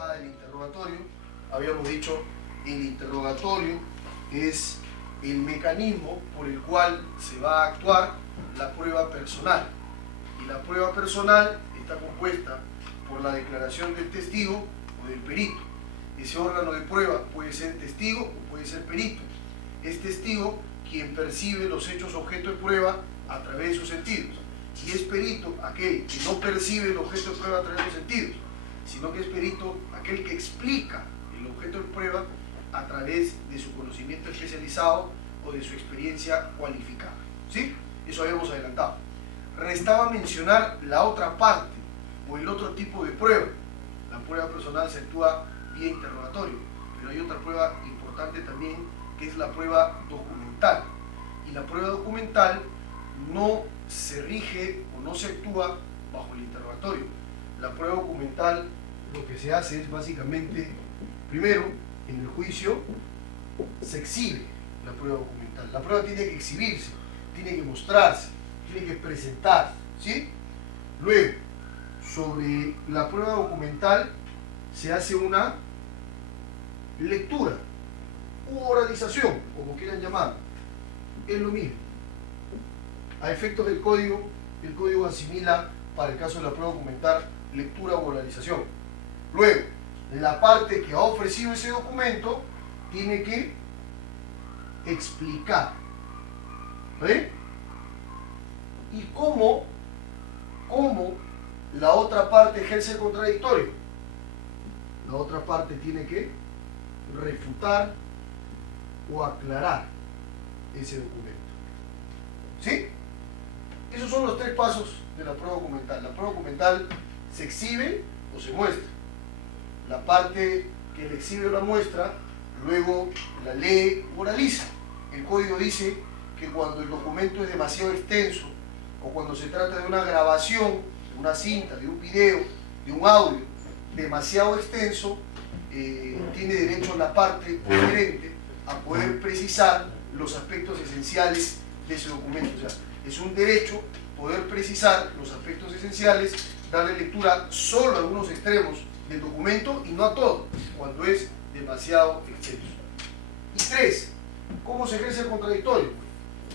pasada del interrogatorio, habíamos dicho el interrogatorio es el mecanismo por el cual se va a actuar la prueba personal. Y la prueba personal está compuesta por la declaración del testigo o del perito. Ese órgano de prueba puede ser testigo o puede ser perito. Es testigo quien percibe los hechos objeto de prueba a través de sus sentidos. Y es perito aquel que no percibe el objeto de prueba a través de los sentidos, sino que es perito aquel que explica el objeto de prueba a través de su conocimiento especializado o de su experiencia cualificada. ¿Sí? Eso habíamos adelantado. Restaba mencionar la otra parte o el otro tipo de prueba. La prueba personal se actúa vía interrogatorio, pero hay otra prueba importante también, que es la prueba documental. Y la prueba documental no se rige o no se actúa bajo el interrogatorio. La prueba documental lo que se hace es básicamente, primero, en el juicio se exhibe la prueba documental. La prueba tiene que exhibirse, tiene que mostrarse, tiene que presentarse, ¿sí? Luego, sobre la prueba documental se hace una lectura u oralización, como quieran llamarlo. Es lo mismo. A efectos del código, el código asimila para el caso de la prueba documental lectura u oralización. Luego, la parte que ha ofrecido ese documento tiene que explicar. ¿Ve? ¿Y cómo la otra parte ejerce el contradictorio? La otra parte tiene que refutar o aclarar ese documento. ¿Sí? Esos son los tres pasos de la prueba documental. La prueba documental se exhibe o se muestra. La parte que le exhibe o la muestra, luego la lee o oraliza. El código dice que cuando el documento es demasiado extenso o cuando se trata de una grabación, de una cinta, de un video, de un audio demasiado extenso, tiene derecho la parte diferente a poder precisar los aspectos esenciales de ese documento. O sea, es un derecho poder precisar los aspectos esenciales, darle lectura solo a algunos extremos del documento y no a todo, cuando es demasiado extenso. Y tres, ¿cómo se ejerce el contradictorio?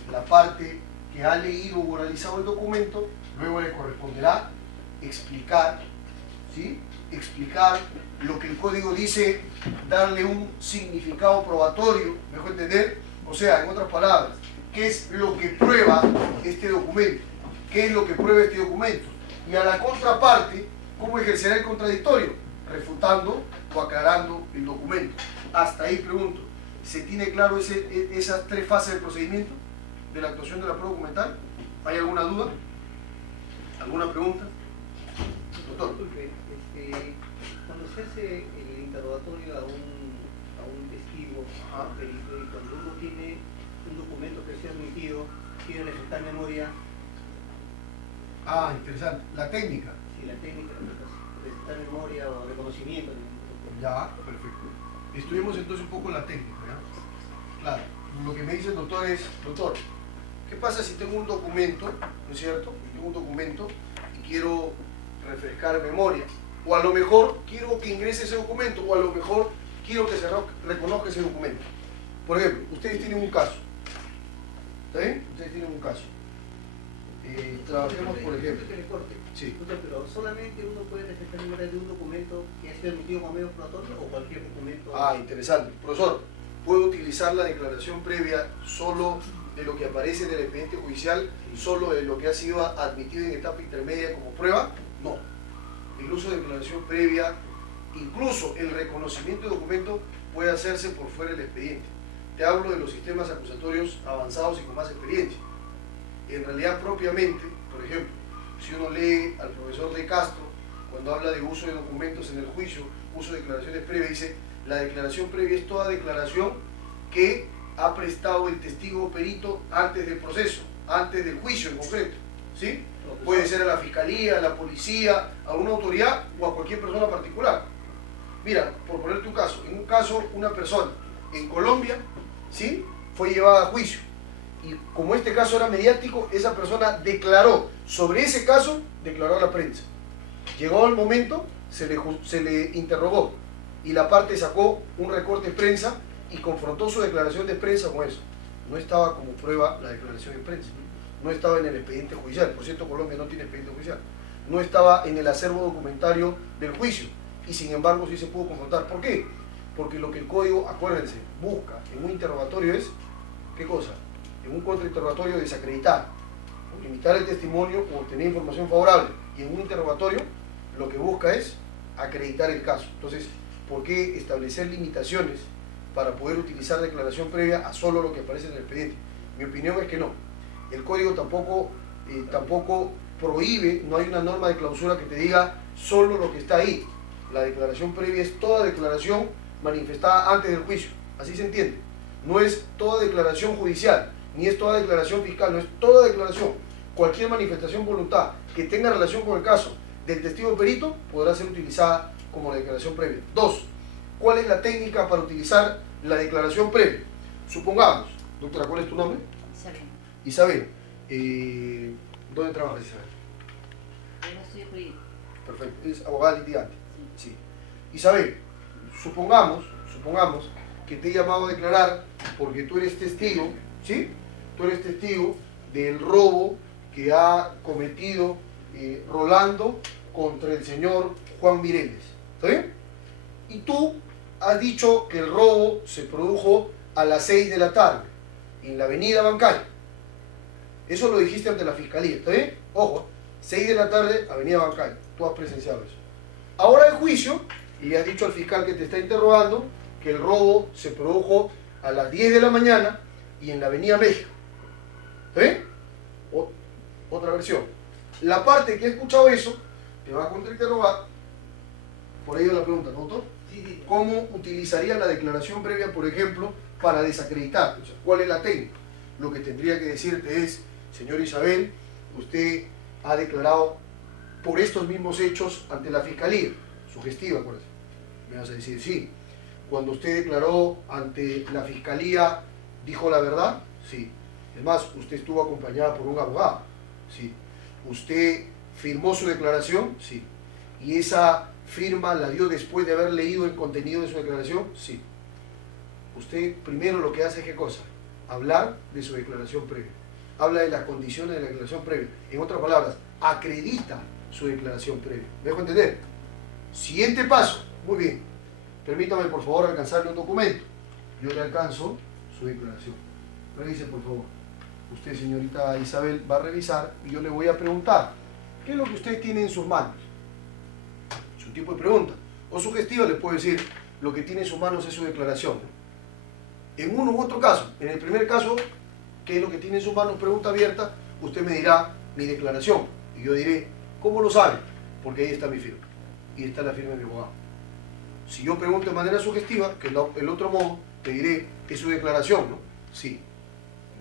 La parte que ha leído o oralizado el documento, luego le corresponderá explicar, ¿sí? Explicar lo que el código dice, darle un significado probatorio, mejor entender, o sea, en otras palabras, ¿qué es lo que prueba este documento? ¿Qué es lo que prueba este documento? Y a la contraparte, ¿cómo ejercerá el contradictorio? Refutando o aclarando el documento. Hasta ahí pregunto, ¿se tiene claro esas tres fases del procedimiento de la actuación de la prueba documental? ¿Hay alguna duda? ¿Alguna pregunta? Doctor. Cuando se hace el interrogatorio a un testigo, a un perito, y cuando uno tiene un documento que se ha admitido, quiere resaltar memoria. Ah, interesante. La técnica. Sí, la técnica, resaltar memoria o reconocimiento. Ya, perfecto. Estudiemos entonces un poco la técnica, ¿ya? Claro, lo que me dice el doctor es, doctor, ¿qué pasa si tengo un documento, ¿no es cierto? Tengo un documento y quiero refrescar memoria, o a lo mejor quiero que ingrese ese documento, o a lo mejor quiero que se reconozca ese documento. Por ejemplo, ustedes tienen un caso, ¿está bien? Ustedes tienen un caso. Trabajemos, por ejemplo. Sí. Pero solamente uno puede refrescar memoria de un documento que ha sido emitido como medio probatorio o cualquier documento. Ah, interesante. Profesor, ¿puedo utilizar la declaración previa solo de lo que aparece en el expediente judicial, solo de lo que ha sido admitido en etapa intermedia como prueba? No. El uso de declaración previa, incluso el reconocimiento de documento, puede hacerse por fuera del expediente. Te hablo de los sistemas acusatorios avanzados y con más experiencia. En realidad, propiamente, por ejemplo, si uno lee al profesor de Castro, cuando habla de uso de documentos en el juicio, uso de declaraciones previas, dice, la declaración previa es toda declaración que ha prestado el testigo o perito antes del proceso, antes del juicio en concreto, ¿sí? Puede ser a la fiscalía, a la policía, a una autoridad o a cualquier persona particular. Mira, por ponerte un caso, en un caso una persona en Colombia, ¿sí?, fue llevada a juicio y como este caso era mediático, esa persona declaró sobre ese caso, declaró a la prensa. Llegó el momento, se le interrogó y la parte sacó un recorte de prensa y confrontó su declaración de prensa con eso. No estaba como prueba la declaración de prensa, no estaba en el expediente judicial. Por cierto, Colombia no tiene expediente judicial. No estaba en el acervo documentario del juicio y sin embargo sí se pudo confrontar. ¿Por qué? Porque lo que el código, acuérdense, busca en un interrogatorio es, ¿qué cosa? En un contrainterrogatorio desacreditar, o limitar el testimonio o obtener información favorable. Y en un interrogatorio lo que busca es acreditar el caso. Entonces, ¿por qué establecer limitaciones para poder utilizar declaración previa a solo lo que aparece en el expediente? Mi opinión es que no. El código tampoco prohíbe, no hay una norma de clausura que te diga solo lo que está ahí. La declaración previa es toda declaración manifestada antes del juicio, así se entiende. No es toda declaración judicial, ni es toda declaración fiscal, no es toda declaración. Cualquier manifestación voluntad que tenga relación con el caso del testigo perito podrá ser utilizada como la declaración previa. 2. ¿Cuál es la técnica para utilizar la declaración previa? Supongamos, doctora, ¿cuál es tu nombre? Isabel. Isabel, ¿dónde trabajas, Isabel? Yo no estudio jurídico. Perfecto, es abogada litigante. Sí. Isabel, supongamos que te he llamado a declarar porque tú eres testigo, ¿sí? Tú eres testigo del robo que ha cometido Rolando contra el señor Juan Mireles. ¿Está bien? Y tú has dicho que el robo se produjo a las 6 de la tarde en la avenida Bancay. Eso lo dijiste ante la fiscalía, ¿está bien? Ojo, 6 de la tarde, avenida Bancay. Tú has presenciado eso. Ahora el juicio, y le has dicho al fiscal que te está interrogando que el robo se produjo a las 10 de la mañana y en la avenida México. ¿Está bien? Otra versión. La parte que ha escuchado eso te va a contrainterrogar. Por ello la pregunta, ¿no, doctor? Sí. ¿Cómo utilizaría la declaración previa, por ejemplo, para desacreditar? O sea, ¿cuál es la técnica? Lo que tendría que decirte es, señor Isabel, usted ha declarado por estos mismos hechos ante la fiscalía, sugestiva, acuérdate. Me vas a decir, sí. Cuando usted declaró ante la fiscalía, ¿dijo la verdad? Sí. Es más, usted estuvo acompañada por un abogado. Sí. ¿Usted firmó su declaración? Sí. ¿Y esa firma la dio después de haber leído el contenido de su declaración? Sí. Usted primero lo que hace es ¿qué cosa? Hablar de su declaración previa. Habla de las condiciones de la declaración previa. En otras palabras, acredita su declaración previa. ¿Me dejo entender? Siguiente paso. Muy bien. Permítame, por favor, alcanzarle un documento. Yo le alcanzo su declaración. Revise, por favor. Usted, señorita Isabel, va a revisar y yo le voy a preguntar ¿qué es lo que usted tiene en sus manos? Su tipo de pregunta. O sugestiva le puedo decir lo que tiene en sus manos es su declaración. En uno u otro caso, en el primer caso, ¿qué es lo que tiene en sus manos? Pregunta abierta, usted me dirá mi declaración. Y yo diré, ¿cómo lo sabe? Porque ahí está mi firma. Y está la firma de mi abogado. Si yo pregunto de manera sugestiva, que es el otro modo, te diré, ¿es su declaración? ¿No? Sí.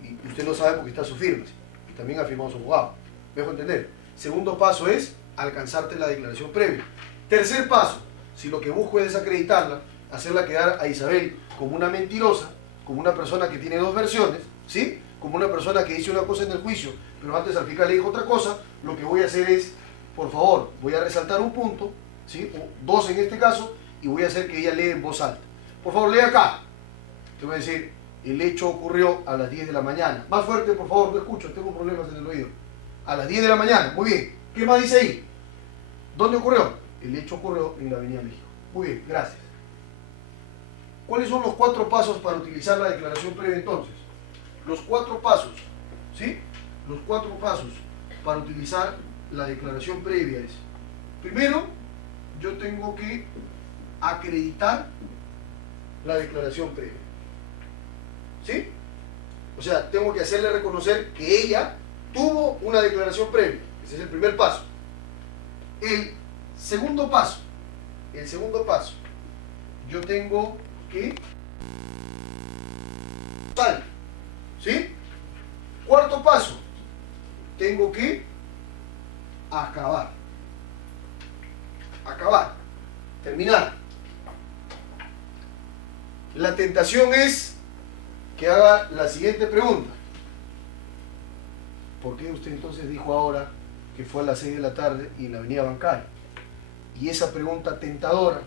Y usted lo sabe porque está su firma. ¿Sí? Y también ha firmado su abogado. ¿Me dejo entender? Segundo paso es alcanzarte la declaración previa. Tercer paso, si lo que busco es desacreditarla, hacerla quedar a Isabel como una mentirosa, como una persona que tiene dos versiones, ¿sí? Como una persona que dice una cosa en el juicio, pero antes al fiscal le dijo otra cosa, lo que voy a hacer es, por favor, voy a resaltar un punto, ¿sí? O dos en este caso, y voy a hacer que ella lea en voz alta. Por favor, lea acá. Te voy a decir, el hecho ocurrió a las 10 de la mañana. Más fuerte, por favor, no escucho, tengo problemas en el oído. A las 10 de la mañana, muy bien. ¿Qué más dice ahí? ¿Dónde ocurrió? El hecho ocurrió en la Avenida México. Muy bien, gracias. ¿Cuáles son los 4 pasos para utilizar la declaración previa entonces? Los 4 pasos, ¿sí? Los 4 pasos para utilizar la declaración previa es, primero, yo tengo que acreditar la declaración previa. ¿Sí? O sea, tengo que hacerle reconocer que ella tuvo una declaración previa. Ese es el primer paso. El segundo paso, yo tengo que ¿sí? Cuarto paso, tengo que acabar, terminar. La tentación es que haga la siguiente pregunta. ¿Por qué usted entonces dijo ahora que fue a las 6 de la tarde y en la avenida Bancay? y esa pregunta tentadora,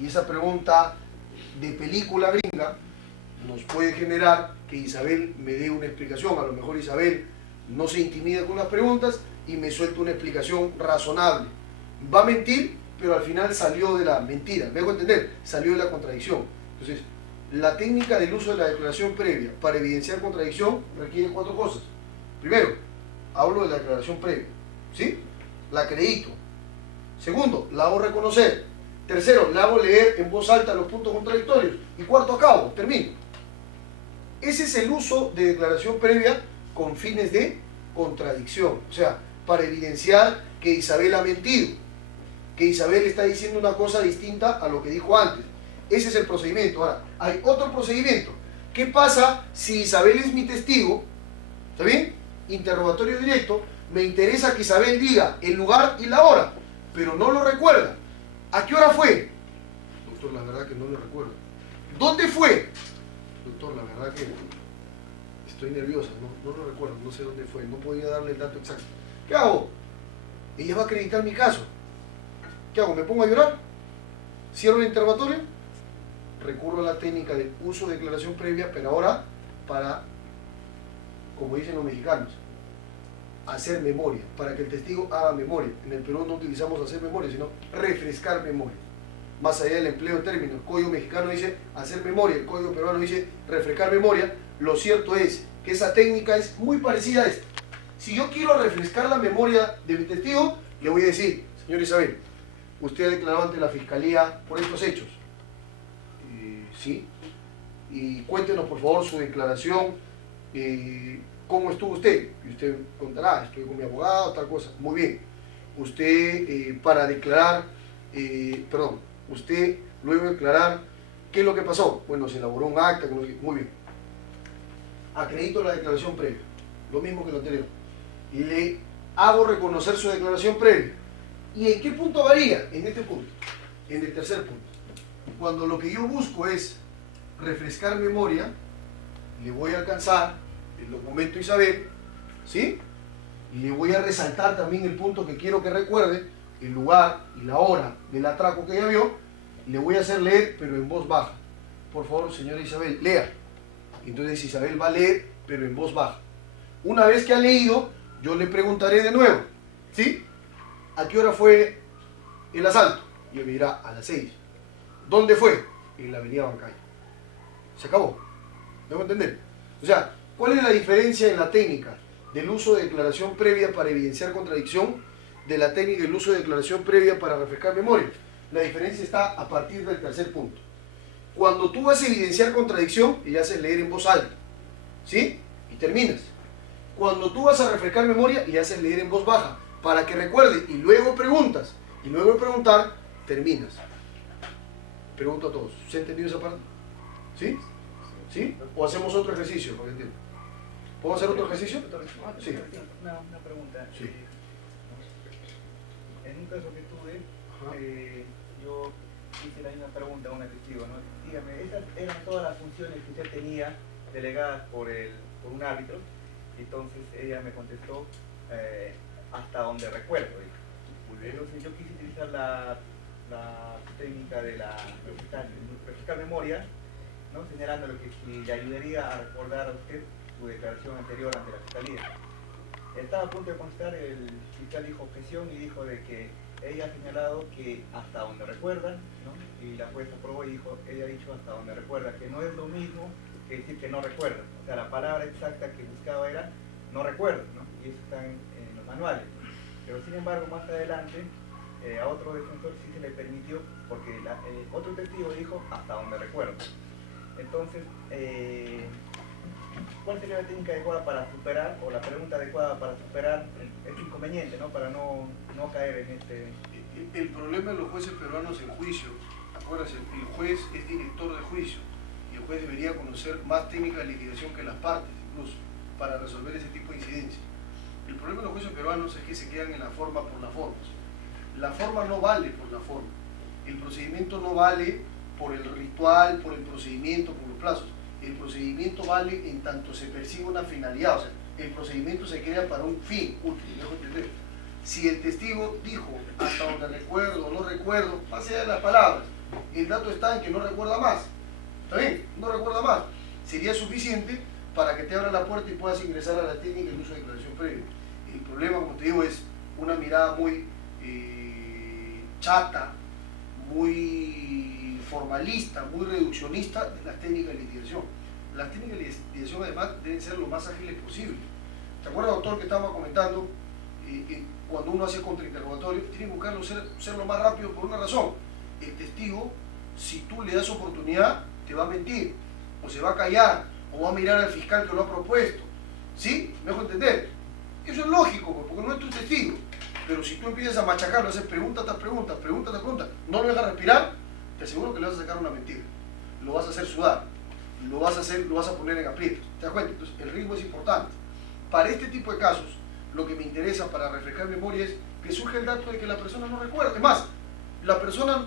y esa pregunta de película gringa, nos puede generar que Isabel me dé una explicación. A lo mejor Isabel no se intimida con las preguntas y me suelta una explicación razonable. Va a mentir, pero al final salió de la mentira. ¿Me dejo entender? Salió de la contradicción. Entonces, la técnica del uso de la declaración previa para evidenciar contradicción requiere 4 cosas. Primero, hablo de la declaración previa, ¿sí? La acredito. Segundo, la hago reconocer. Tercero, la hago leer en voz alta los puntos contradictorios. Y cuarto, acabo, termino. Ese es el uso de declaración previa con fines de contradicción. O sea, para evidenciar que Isabel ha mentido, que Isabel está diciendo una cosa distinta a lo que dijo antes. Ese es el procedimiento. Ahora, hay otro procedimiento. ¿Qué pasa si Isabel es mi testigo? ¿Está bien? Interrogatorio directo. Me interesa que Isabel diga el lugar y la hora, pero no lo recuerda. ¿A qué hora fue? Doctor, la verdad que no lo recuerdo. ¿Dónde fue? Doctor, la verdad que estoy nerviosa, no lo recuerdo, no sé dónde fue, no podía darle el dato exacto. ¿Qué hago? Ella va a acreditar mi caso. ¿Qué hago? ¿Me pongo a llorar? ¿Cierro el interrogatorio? Recurro a la técnica de uso de declaración previa, pero ahora para, como dicen los mexicanos, hacer memoria, para que el testigo haga memoria. En el Perú no utilizamos hacer memoria, sino refrescar memoria. Más allá del empleo de términos, el código mexicano dice hacer memoria, el código peruano dice refrescar memoria. Lo cierto es que esa técnica es muy parecida a esta. Si yo quiero refrescar la memoria de mi testigo, le voy a decir: señor Isabel, usted ha declarado ante la Fiscalía por estos hechos. Sí. Y cuéntenos por favor su declaración, cómo estuvo usted. Y usted contará: estuve con mi abogado, tal cosa. Muy bien. Usted para declarar, usted luego de declarar, ¿qué es lo que pasó? Bueno, se elaboró un acta, muy bien. Acredito la declaración previa, lo mismo que lo anterior. Y le hago reconocer su declaración previa. ¿Y en qué punto varía? En este punto, en el tercer punto. Cuando lo que yo busco es refrescar memoria, le voy a alcanzar el documento Isabel, ¿sí? Y le voy a resaltar también el punto que quiero que recuerde, el lugar y la hora del atraco que ella vio. Le voy a hacer leer, pero en voz baja. Por favor, señora Isabel, lea. Entonces Isabel va a leer, pero en voz baja. Una vez que ha leído, yo le preguntaré de nuevo, ¿sí? ¿A qué hora fue el asalto? Y me dirá: a las 6. ¿Dónde fue? En la avenida Bancay. Se acabó. ¿Debo entender? O sea, ¿cuál es la diferencia en la técnica del uso de declaración previa para evidenciar contradicción de la técnica del uso de declaración previa para refrescar memoria? La diferencia está a partir del tercer punto. Cuando tú vas a evidenciar contradicción, y haces leer en voz alta, ¿sí? Y terminas. Cuando tú vas a refrescar memoria, y haces leer en voz baja, para que recuerde, y luego preguntas, y luego de preguntar, terminas. Pregunto a todos, ¿se ha entendido esa parte? ¿Sí? ¿Sí? ¿O hacemos otro ejercicio? Para que entiendan. ¿Puedo hacer otro ejercicio? Sí. Una pregunta. Sí. En un caso que tuve, yo hice la misma pregunta a una testigo, ¿no? Dígame, esas eran todas las funciones que usted tenía delegadas por un árbitro. Entonces ella me contestó hasta donde recuerdo. Entonces yo quise utilizar la técnica de la refrescar memoria, ¿no? Señalándole que si le ayudaría a recordar a usted su declaración anterior ante la Fiscalía. Estaba a punto de contestar, el fiscal dijo objeción y dijo de que ella ha señalado que hasta donde recuerda, ¿no? Y la jueza aprobó y dijo, ella ha dicho hasta donde recuerda, que no es lo mismo que decir que no recuerda. O sea, la palabra exacta que buscaba era no recuerdo, ¿no? Y eso está en los manuales. Pero sin embargo, más adelante, a otro defensor sí se le permitió, porque otro testigo dijo hasta donde recuerdo. Entonces, ¿cuál sería la técnica adecuada para superar, o la pregunta adecuada para superar este inconveniente, ¿no? Para no caer en este... El problema de los jueces peruanos en juicio, acuérdense, el juez es director de juicio y el juez debería conocer más técnicas de liquidación que las partes, incluso, para resolver ese tipo de incidencias. El problema de los jueces peruanos es que se quedan en la forma por la forma. La forma no vale por la forma. El procedimiento no vale por el ritual, por el procedimiento, por los plazos. El procedimiento vale en tanto se persigue una finalidad. O sea, el procedimiento se crea para un fin útil, ¿me dejo entender? Si el testigo dijo hasta donde recuerdo o no recuerdo, más allá de las palabras, el dato está en que no recuerda más. ¿Está bien? No recuerda más. Sería suficiente para que te abra la puerta y puedas ingresar a la técnica del uso de declaración previa. El problema, como te digo, es una mirada muy chata, muy formalista, muy reduccionista de las técnicas de litigación. Las técnicas de litigación además deben ser lo más ágiles posible. ¿Te acuerdas, doctor, que estábamos comentando? Cuando uno hace contrainterrogatorio, tiene que buscarlo ser lo más rápido por una razón. El testigo, si tú le das oportunidad, te va a mentir, o se va a callar, o va a mirar al fiscal que lo ha propuesto. ¿Sí? ¿Me dejo entender? Eso es lógico, porque no es tu testigo. Pero si tú empiezas a machacarlo, haces pregunta tras pregunta, pregunta tras pregunta, no lo dejas respirar, te aseguro que le vas a sacar una mentira. Lo vas a hacer sudar, lo vas a poner en aprietos. ¿Te das cuenta? Entonces, el riesgo es importante. Para este tipo de casos, lo que me interesa para refrescar memoria es que surge el dato de que la persona no recuerda. Es más, la persona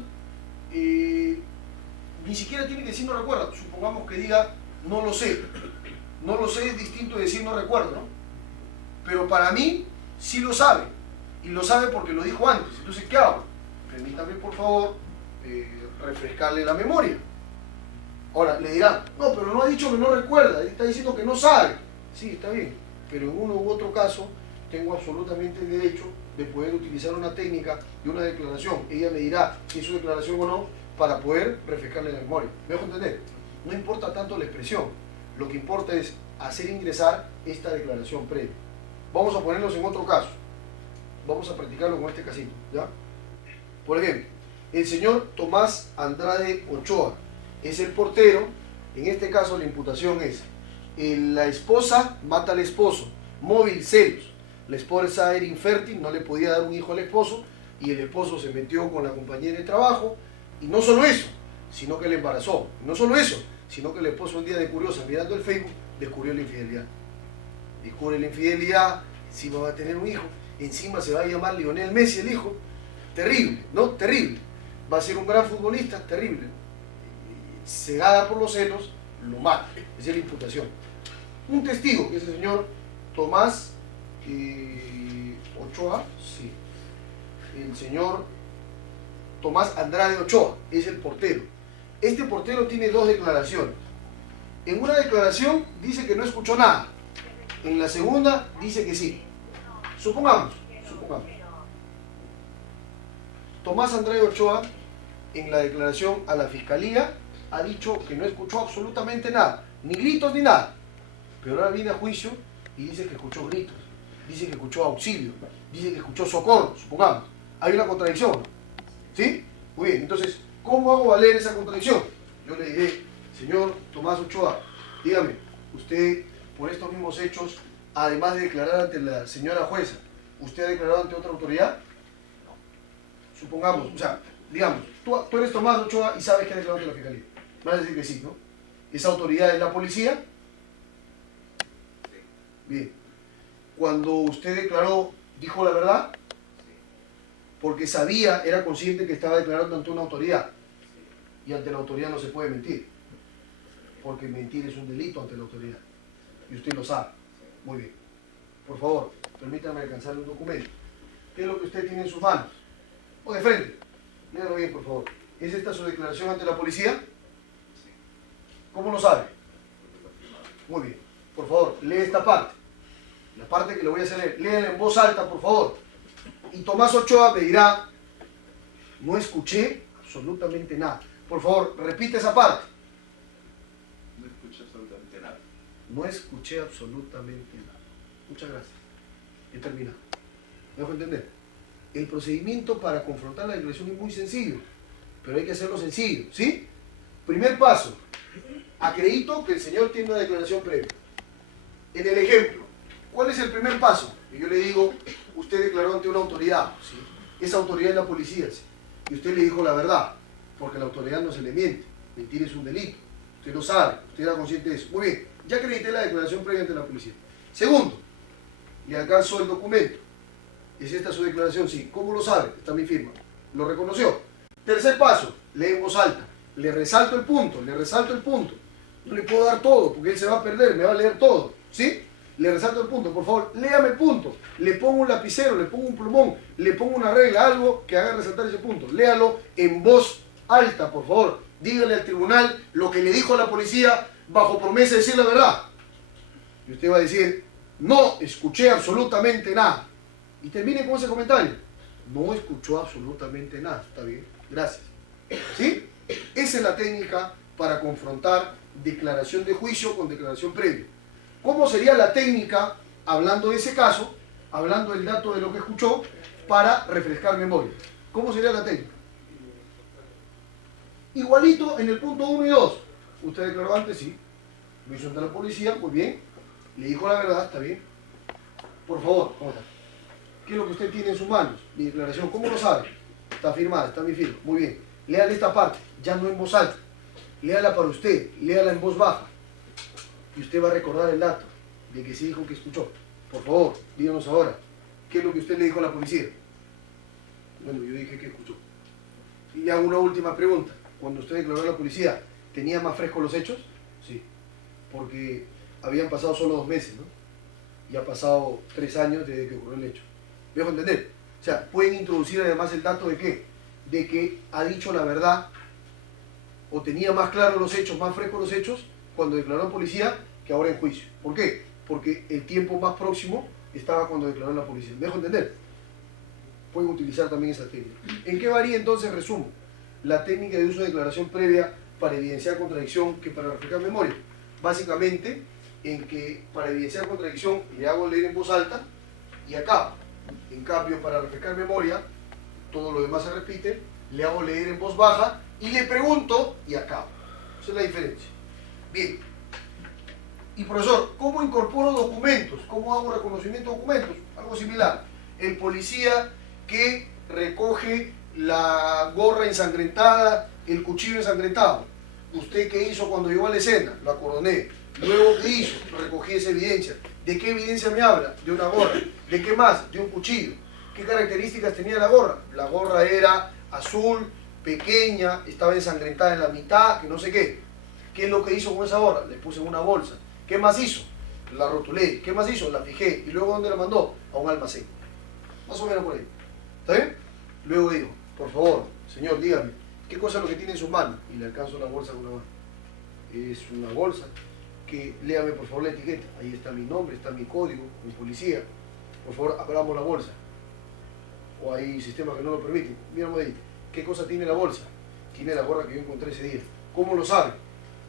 ni siquiera tiene que decir no recuerda. Supongamos que diga no lo sé. No lo sé es distinto de decir no recuerdo, ¿no? Pero para mí sí lo sabe. Y lo sabe porque lo dijo antes. Entonces, ¿qué hago? Permítame, por favor, refrescarle la memoria. Ahora, le dirán, no, pero no ha dicho que no recuerda, está diciendo que no sabe. Sí, está bien, pero en uno u otro caso tengo absolutamente el derecho de poder utilizar una técnica de una declaración. Ella me dirá si es su declaración o no para poder refrescarle la memoria. ¿Me dejo entender? No importa tanto la expresión, lo que importa es hacer ingresar esta declaración previa. Vamos a ponernos en otro caso. Vamos a practicarlo con este casito, ¿ya? Por ejemplo, el señor Tomás Andrade Ochoa es el portero. En este caso la imputación es la esposa mata al esposo, móvil celos. La esposa era infértil, no le podía dar un hijo al esposo y el esposo se metió con la compañera de trabajo y no solo eso, sino que le embarazó. No solo eso, sino que el esposo un día de curiosa mirando el Facebook descubrió la infidelidad. Descubre la infidelidad, encima va a tener un hijo, encima se va a llamar Lionel Messi el hijo. Terrible, ¿no? Terrible. Va a ser un gran futbolista, terrible. Cegada por los celos, lo mata. Esa es la imputación. Un testigo, que es el señor Tomás Ochoa, sí. El señor Tomás Andrade Ochoa es el portero. Este portero tiene dos declaraciones. En una declaración dice que no escuchó nada. En la segunda dice que sí. Supongamos. Tomás Andrade Ochoa, en la declaración a la fiscalía, ha dicho que no escuchó absolutamente nada, ni gritos ni nada. Pero ahora viene a juicio y dice que escuchó gritos, dice que escuchó auxilio, dice que escuchó socorro, supongamos. Hay una contradicción, ¿no? ¿Sí? Muy bien, entonces, ¿cómo hago valer esa contradicción? Yo le diré, señor Tomás Ochoa, dígame, usted por estos mismos hechos, además de declarar ante la señora jueza, ¿usted ha declarado ante otra autoridad? Supongamos, o sea, digamos, tú eres Tomás Ochoa y sabes que ha declarado ante la fiscalía. Me vas a decir que sí, ¿no? ¿Esa autoridad es la policía? Bien. Cuando usted declaró, ¿dijo la verdad? Porque sabía, era consciente que estaba declarando ante una autoridad. Y ante la autoridad no se puede mentir. Porque mentir es un delito ante la autoridad. Y usted lo sabe. Muy bien. Por favor, permítame alcanzarle un documento. ¿Qué es lo que usted tiene en sus manos? O de frente. Léalo bien, por favor. ¿Es esta su declaración ante la policía? ¿Cómo lo sabe? Muy bien. Por favor, lee esta parte. La parte que le voy a hacer leer. Léala en voz alta, por favor. Y Tomás Ochoa me dirá, no escuché absolutamente nada. Por favor, repite esa parte. No escuché absolutamente nada. No escuché absolutamente nada. Muchas gracias. He terminado. ¿Me dejo entender? El procedimiento para confrontar la declaración es muy sencillo, pero hay que hacerlo sencillo, ¿sí? Primer paso. Acredito que el señor tiene una declaración previa. En el ejemplo, ¿cuál es el primer paso? Y yo le digo, usted declaró ante una autoridad, ¿sí? Esa autoridad es la policía, ¿sí? Y usted le dijo la verdad, porque a la autoridad no se le miente. Mentir es un delito. Usted lo sabe, usted era consciente de eso. Muy bien, ya acredité la declaración previa ante la policía. Segundo, le alcanzo el documento. ¿Es esta su declaración? Sí. ¿Cómo lo sabe? Está mi firma. ¿Lo reconoció? Tercer paso, lee en voz alta. Le resalto el punto, le resalto el punto. No le puedo dar todo, porque él se va a perder, me va a leer todo. ¿Sí? le resalto el punto, por favor, léame el punto, le pongo un lapicero, le pongo un plumón, le pongo una regla, algo que haga resaltar ese punto, léalo en voz alta, por favor, dígale al tribunal lo que le dijo a la policía bajo promesa de decir la verdad. Y usted va a decir, no escuché absolutamente nada. Y termine con ese comentario. No escuchó absolutamente nada. Está bien, gracias. ¿Sí? Esa es la técnica para confrontar declaración de juicio con declaración previa. ¿Cómo sería la técnica, hablando de ese caso, hablando del dato de lo que escuchó, para refrescar memoria? ¿Cómo sería la técnica? Igualito en el punto 1 y 2. Usted declaró antes, sí. Lo hizo ante la policía, muy bien. Le dijo la verdad, está bien. Por favor, ¿cómo está? ¿Qué es lo que usted tiene en sus manos? Mi declaración, ¿cómo lo sabe? Está firmada, está mi firma. Muy bien. Léale esta parte, ya no en voz alta. Léala para usted, léala en voz baja. Y usted va a recordar el dato de que se dijo que escuchó. Por favor, díganos ahora, ¿qué es lo que usted le dijo a la policía? Bueno, yo dije que escuchó. Y le hago una última pregunta. Cuando usted declaró a la policía, ¿tenía más frescos los hechos? Sí. Porque habían pasado solo 2 meses, ¿no? Y ha pasado 3 años desde que ocurrió el hecho. ¿Me dejo entender? O sea, pueden introducir además el dato de ¿qué? De que ha dicho la verdad o tenía más claros los hechos, más frescos los hechos cuando declaró a la policía que ahora en juicio. ¿Por qué? Porque el tiempo más próximo estaba cuando declaró a la policía. ¿Me dejo entender? Pueden utilizar también esa técnica. ¿En qué varía entonces, resumo, la técnica de uso de declaración previa para evidenciar contradicción que para reflejar memoria? Básicamente, en que para evidenciar contradicción le hago leer en voz alta y acabo. En cambio, para refrescar memoria, todo lo demás se repite, le hago leer en voz baja y le pregunto y acabo. Esa es la diferencia. Bien. Y profesor, ¿cómo incorporo documentos? ¿Cómo hago reconocimiento de documentos? Algo similar. El policía que recoge la gorra ensangrentada, el cuchillo ensangrentado. ¿Usted qué hizo cuando llegó a la escena? Lo acordoné. Luego, ¿qué hizo? Recogí esa evidencia. ¿De qué evidencia me habla? De una gorra. ¿De qué más? De un cuchillo. ¿Qué características tenía la gorra? La gorra era azul, pequeña, estaba ensangrentada en la mitad, que no sé qué. ¿Qué es lo que hizo con esa gorra? Le puse en una bolsa. ¿Qué más hizo? La rotulé. ¿Qué más hizo? La fijé. ¿Y luego dónde la mandó? A un almacén. Más o menos por ahí. ¿Está bien? Luego digo, por favor, señor, dígame, ¿qué cosa es lo que tiene en sus manos? Y le alcanzo la bolsa con una mano. Es una bolsa que, léame por favor la etiqueta. Ahí está mi nombre, está mi código, mi policía. Por favor, abramos la bolsa. O hay sistemas que no lo permiten. Miramos ahí. ¿Qué cosa tiene la bolsa? Tiene la gorra que yo encontré ese día. ¿Cómo lo sabe?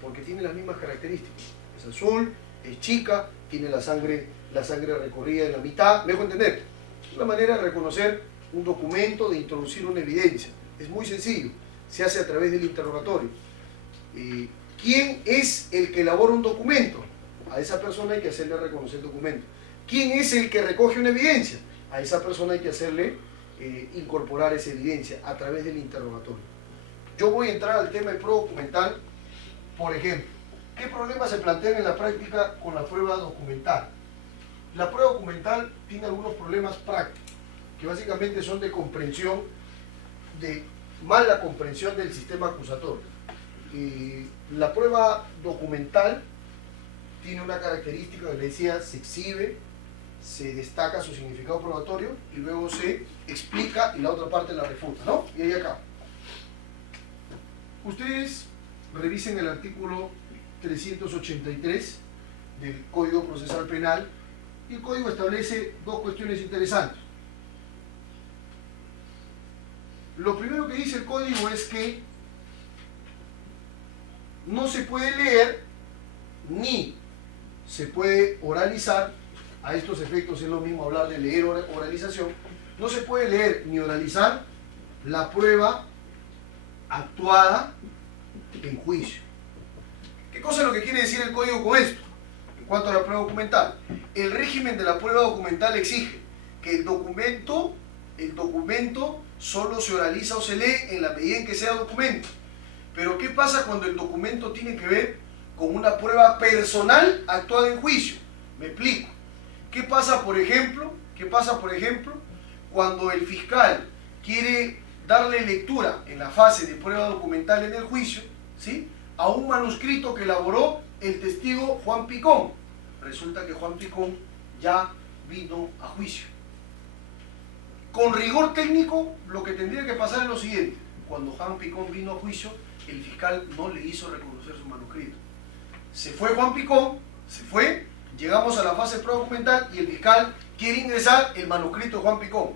Porque tiene las mismas características. Es azul, es chica, tiene la sangre recorrida en la mitad. ¿Me dejo entender? Es una manera de reconocer un documento, de introducir una evidencia. Es muy sencillo. Se hace a través del interrogatorio. ¿Quién es el que elabora un documento? A esa persona hay que hacerle reconocer el documento. ¿Quién es el que recoge una evidencia? A esa persona hay que hacerle incorporar esa evidencia a través del interrogatorio. Yo voy a entrar al tema de prueba documental. Por ejemplo, ¿qué problemas se plantean en la práctica con la prueba documental? La prueba documental tiene algunos problemas prácticos, que básicamente son de comprensión, de mala comprensión del sistema acusatorio. La prueba documental tiene una característica que le decía, se exhibe, se destaca su significado probatorio y luego se explica y la otra parte la refuta, ¿no? Y ahí acá. Ustedes revisen el artículo 383 del Código Procesal Penal y el Código establece 2 cuestiones interesantes. Lo primero que dice el Código es que no se puede leer ni se puede oralizar. A estos efectos es lo mismo hablar de leer oralización. No se puede leer ni oralizar la prueba actuada en juicio. ¿Qué cosa es lo que quiere decir el código con esto? En cuanto a la prueba documental, el régimen de la prueba documental exige que el documento solo se oraliza o se lee en la medida en que sea documento. Pero ¿qué pasa cuando el documento tiene que ver con una prueba personal actuada en juicio? Me explico. ¿Qué pasa, por ejemplo, cuando el fiscal quiere darle lectura en la fase de prueba documental en el juicio, ¿sí?, a un manuscrito que elaboró el testigo Juan Picón? resulta que Juan Picón ya vino a juicio. Con rigor técnico, lo que tendría que pasar es lo siguiente. Cuando Juan Picón vino a juicio, el fiscal no le hizo reconocer su manuscrito. Se fue Juan Picón, se fue, llegamos a la fase documental y el fiscal quiere ingresar el manuscrito de Juan Picón.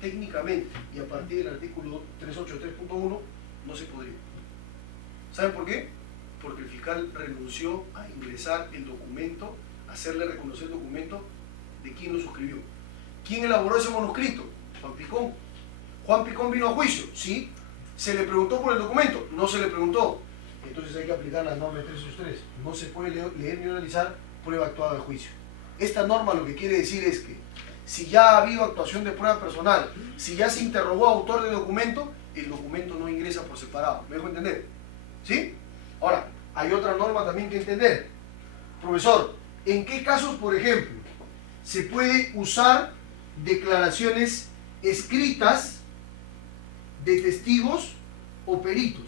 Técnicamente, y a partir del artículo 383.1, no se podría. ¿Saben por qué? Porque el fiscal renunció a ingresar el documento, a hacerle reconocer el documento de quién lo suscribió. ¿Quién elaboró ese manuscrito? Juan Picón. Juan Picón vino a juicio, ¿sí? ¿Se le preguntó por el documento? No se le preguntó. Entonces hay que aplicar la norma 383. No se puede leer ni analizar prueba actuada de juicio. Esta norma lo que quiere decir es que si ya ha habido actuación de prueba personal, si ya se interrogó a autor del documento, el documento no ingresa por separado. ¿Me dejo entender? ¿Sí? Ahora, hay otra norma también que entender. Profesor, ¿en qué casos, por ejemplo, se puede usar declaraciones escritas de testigos o peritos?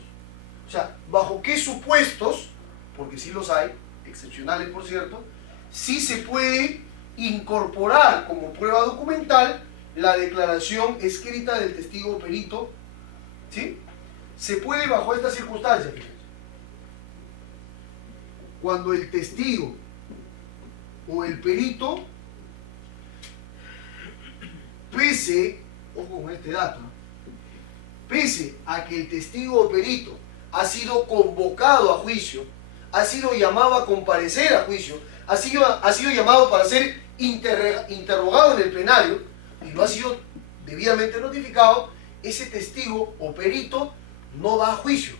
O sea, ¿bajo qué supuestos, porque sí los hay, excepcionales por cierto, sí se puede incorporar como prueba documental la declaración escrita del testigo o perito? ¿Sí? Se puede bajo estas circunstancias. Cuando el testigo o el perito, pese, ojo con este dato, pese a que el testigo o perito ha sido convocado a juicio, ha sido llamado a comparecer a juicio, ha sido llamado para ser interrogado en el plenario y lo ha sido debidamente notificado, ese testigo o perito no va a juicio,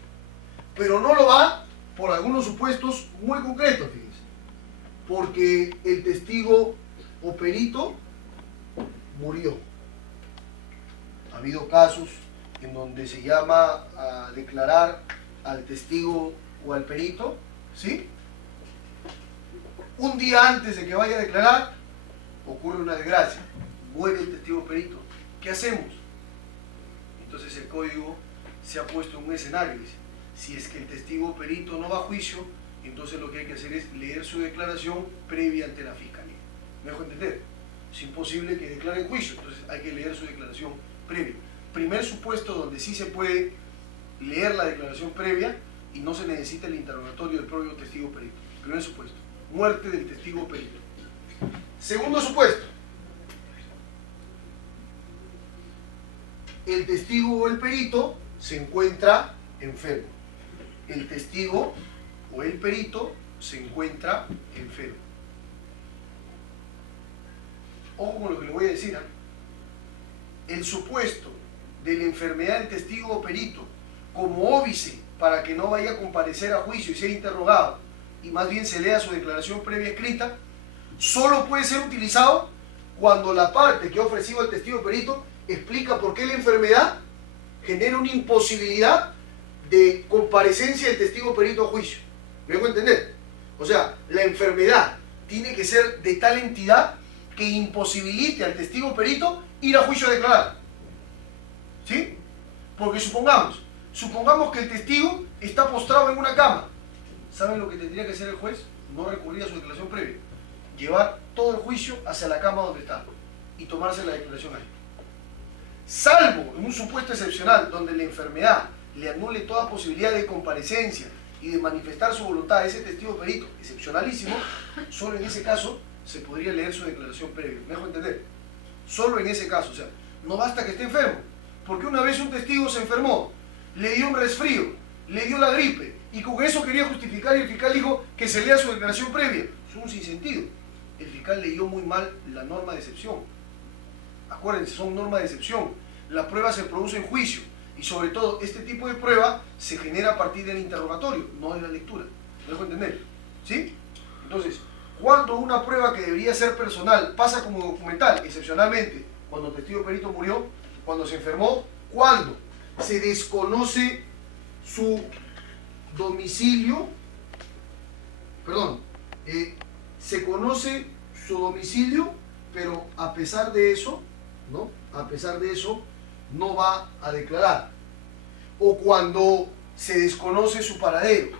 pero no lo va por algunos supuestos muy concretos, fíjense, porque el testigo o perito murió. Ha habido casos en donde se llama a declarar al testigo o al perito, ¿sí? Un día antes de que vaya a declarar, ocurre una desgracia, muere el testigo o perito. ¿Qué hacemos? Entonces el código se ha puesto en un escenario, dice, si es que el testigo o perito no va a juicio, entonces lo que hay que hacer es leer su declaración previa ante la fiscalía. ¿Me dejo entender? Es imposible que declare en juicio, entonces hay que leer su declaración previa. Primer supuesto donde sí se puede leer la declaración previa y no se necesita el interrogatorio del propio testigo o perito. Primer supuesto, muerte del testigo o perito. Segundo supuesto, el testigo o el perito se encuentra enfermo. El testigo o el perito se encuentra enfermo. Ojo con lo que le voy a decir, ¿eh? El supuesto de la enfermedad del testigo o perito como óbice para que no vaya a comparecer a juicio y ser interrogado y más bien se lea su declaración previa escrita, solo puede ser utilizado cuando la parte que ha ofrecido el testigo o perito explica por qué la enfermedad genera una imposibilidad de comparecencia del testigo o perito a juicio. ¿Me dejo entender? O sea, la enfermedad tiene que ser de tal entidad que imposibilite al testigo o perito ir a juicio a declarar. ¿Sí? Porque supongamos que el testigo está postrado en una cama. ¿Saben lo que tendría que hacer el juez? No recurrir a su declaración previa. Llevar todo el juicio hacia la cama donde está y tomarse la declaración ahí. Salvo en un supuesto excepcional donde la enfermedad le anule toda posibilidad de comparecencia y de manifestar su voluntad a ese testigo perito, excepcionalísimo, solo en ese caso se podría leer su declaración previa. ¿Me dejo entender? Solo en ese caso, o sea, no basta que esté enfermo, porque una vez un testigo se enfermó, le dio un resfrío, le dio la gripe, y con eso quería justificar y el fiscal dijo que se lea su declaración previa. Es un sinsentido. El fiscal leyó muy mal la norma de excepción. Acuérdense, son normas de excepción. La prueba se produce en juicio y sobre todo este tipo de prueba se genera a partir del interrogatorio, no de la lectura. ¿Me dejo entender? ¿Sí? Entonces, cuando una prueba que debería ser personal pasa como documental, excepcionalmente, cuando el testigo perito murió, cuando se enfermó, cuando se desconoce su domicilio, se conoce su domicilio, pero a pesar de eso, ¿no? A pesar de eso, no va a declarar. O cuando se desconoce su paradero.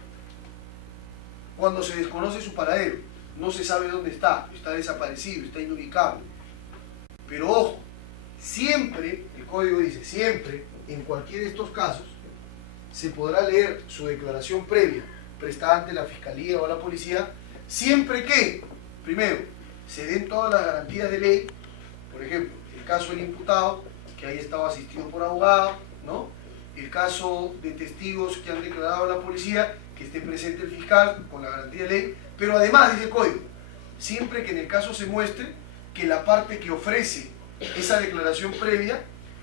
Cuando se desconoce su paradero. no se sabe dónde está desaparecido, está inubicable. Pero ojo, siempre, el código dice, siempre, en cualquiera de estos casos, se podrá leer su declaración previa prestada ante la Fiscalía o la Policía, siempre que, primero, se den todas las garantías de ley, por ejemplo, el caso del imputado, que haya estado asistido por abogado, ¿no? El caso de testigos que han declarado a la policía, que esté presente el fiscal con la garantía de ley, pero además, dice el código, siempre que en el caso se muestre que la parte que ofrece esa declaración previa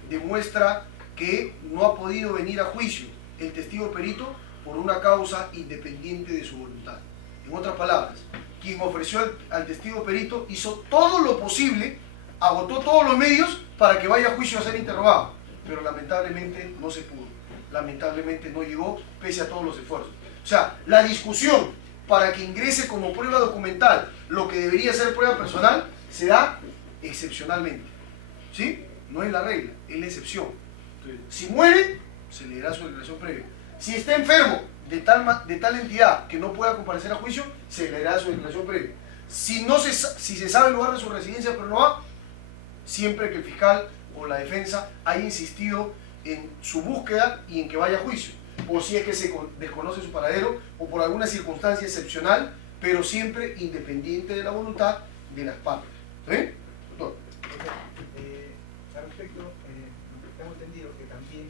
demuestra que no ha podido venir a juicio el testigo perito por una causa independiente de su voluntad. En otras palabras, quien ofreció al testigo perito hizo todo lo posible, agotó todos los medios para que vaya a juicio a ser interrogado, pero lamentablemente no se pudo, lamentablemente no llegó pese a todos los esfuerzos. O sea, la discusión para que ingrese como prueba documental lo que debería ser prueba personal se da excepcionalmente, ¿sí? No es la regla, es la excepción. Entonces, si muere, se le dará su declaración previa. Si está enfermo de tal entidad que no pueda comparecer a juicio, se le dará su declaración previa. Si se sabe el lugar de su residencia pero no va, siempre que el fiscal o la defensa haya insistido en su búsqueda y en que vaya a juicio, o si es que se desconoce su paradero o por alguna circunstancia excepcional, pero siempre independiente de la voluntad de las partes. ¿Sí? Doctor. Al respecto, tengo entendido que también,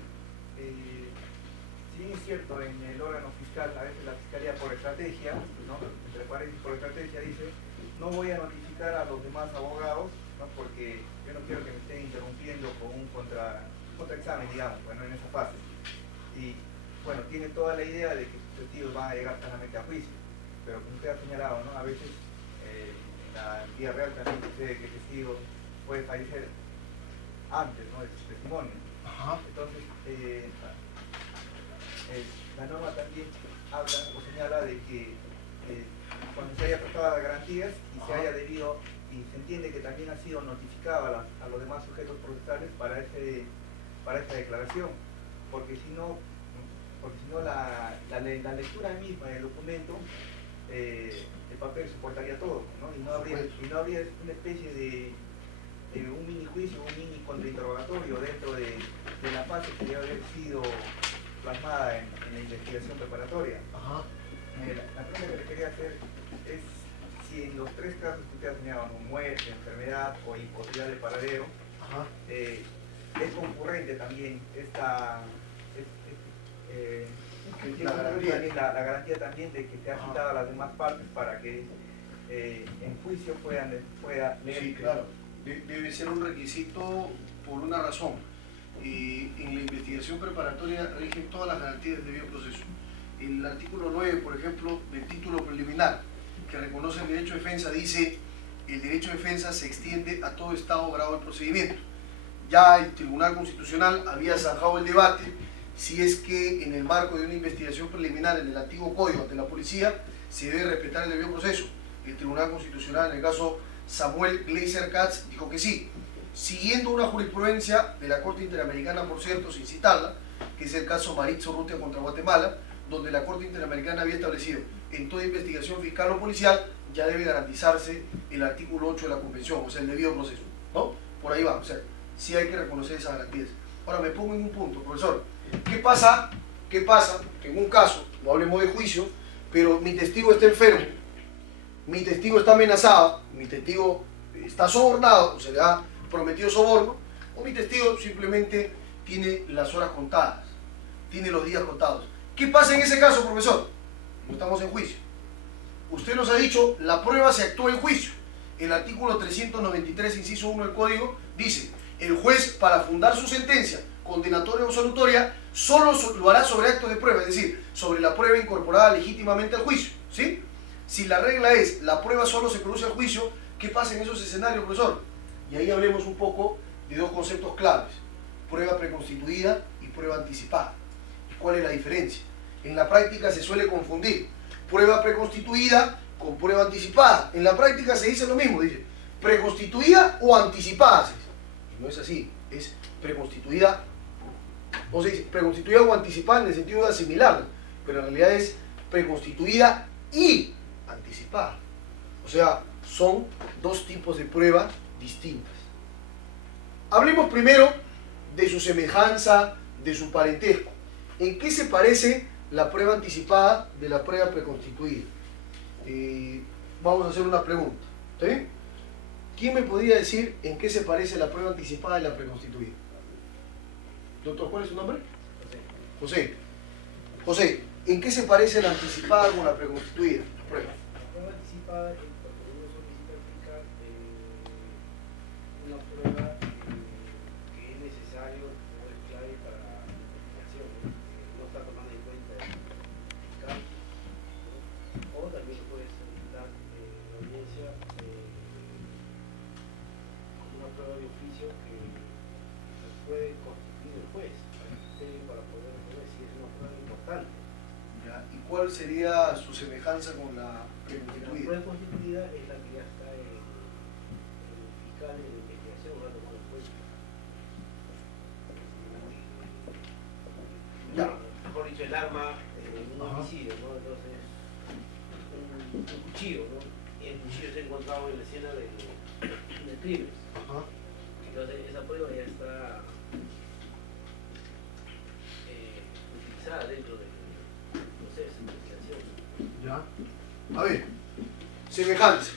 si bien es cierto, en el órgano fiscal, a veces la fiscalía por estrategia, ¿no? Entre paréntesis por estrategia, dice, no voy a notificar a los demás abogados, ¿no? Porque yo no quiero que me estén interrumpiendo con un contraexamen, digamos, bueno, en esa fase. Y bueno, tiene toda la idea de que sus testigos van a llegar sanamente a juicio, pero como usted ha señalado, ¿no? A veces en la vida real también sucede que el testigo puede fallecer antes, ¿no?, de su testimonio. Ajá. Entonces, la norma también habla o señala de que cuando se haya prestado las garantías y se haya debido, y se entiende que también ha sido notificado a los demás sujetos procesales para esta declaración, porque si no la lectura misma del documento, el papel soportaría todo, ¿no? Y no habría una especie de un mini juicio, un mini contrainterrogatorio dentro de la fase que debe haber sido plasmada en la investigación preparatoria. Ajá. La pregunta que le quería hacer es si en los tres casos que usted ha señalado, muerte, enfermedad o imposibilidad de paradero, es concurrente también la garantía también de que se ha citado a las demás partes para que en juicio pueda leer. Sí, claro. Debe ser un requisito por una razón. En la investigación preparatoria rigen todas las garantías del debido proceso. El artículo 9, por ejemplo, del título preliminar, que reconoce el derecho de defensa, dice: el derecho de defensa se extiende a todo estado o grado del procedimiento. Ya el Tribunal Constitucional había zanjado el debate si es que en el marco de una investigación preliminar en el antiguo código ante la policía se debe respetar el debido proceso. El Tribunal Constitucional, en el caso Samuel Gleiser Katz, dijo que sí, siguiendo una jurisprudencia de la Corte Interamericana, por cierto, sin citarla, que es el caso Maritza Urrutia contra Guatemala, donde la Corte Interamericana había establecido en toda investigación fiscal o policial ya debe garantizarse el artículo 8 de la Convención, o sea, el debido proceso, ¿no? Por ahí va, o sea, sí hay que reconocer esas garantías. Ahora me pongo en un punto, profesor. ¿Qué pasa que en un caso, no hablemos de juicio, pero mi testigo está enfermo, mi testigo está amenazado, mi testigo está sobornado, o se le ha prometido soborno, o mi testigo simplemente tiene las horas contadas, tiene los días contados? ¿Qué pasa en ese caso, profesor? No estamos en juicio. Usted nos ha dicho, la prueba se actúa en juicio. El artículo 393, inciso 1 del Código, dice: el juez, para fundar su sentencia condenatoria o absolutoria, solo lo hará sobre actos de prueba, es decir, sobre la prueba incorporada legítimamente al juicio, ¿sí? Si la regla es, la prueba solo se produce al juicio, ¿qué pasa en esos escenarios, profesor? Y ahí hablemos un poco de dos conceptos claves: prueba preconstituida y prueba anticipada. ¿Cuál es la diferencia? En la práctica se suele confundir prueba preconstituida con prueba anticipada. En la práctica se dice lo mismo, dice preconstituida o anticipada. Y no es así, es preconstituida, o se dice preconstituida o anticipada en el sentido de asimilarla, pero en realidad es preconstituida y anticipada. O sea, son dos tipos de pruebas distintas. Hablemos primero de su semejanza, de su parentesco. ¿En qué se parece la prueba anticipada de la prueba preconstituida? Vamos a hacer una pregunta. ¿Está bien? ¿Quién me podría decir en qué se parece la prueba anticipada de la preconstituida? Doctor, ¿cuál es su nombre? José. José, ¿en qué se parece la anticipada con la preconstituida? La prueba. La prueba anticipada es cuando uno solicita aplicar una prueba que es necesario o es clave para la investigación, ¿no? No está tomando en cuenta el fiscal, ¿no? O también se puede solicitar la audiencia como una prueba de oficio que puede constituir el juez para poder ver si es una prueba importante. ¿Y cuál sería su semejanza con la La preconstituida? prueba constituida es la que ya está en el fiscal de la investigación, no la tomado en cuenta. Ya. Mejor dicho, el arma en un homicidio, ¿no? Entonces, un cuchillo, ¿no? Y el cuchillo se ha encontrado en la escena del crimen. Ajá. Entonces, esa prueba ya está utilizada dentro del proceso de investigación. Ya. A ver, semejanza.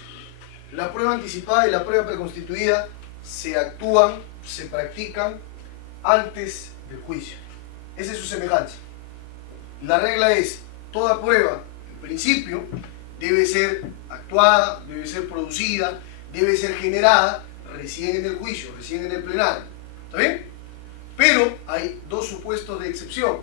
La prueba anticipada y la prueba preconstituida se actúan, se practican antes del juicio. Esa es su semejanza. La regla es, toda prueba, en principio, debe ser actuada, debe ser producida, debe ser generada recién en el juicio, recién en el plenario. ¿Está bien? Pero hay dos supuestos de excepción,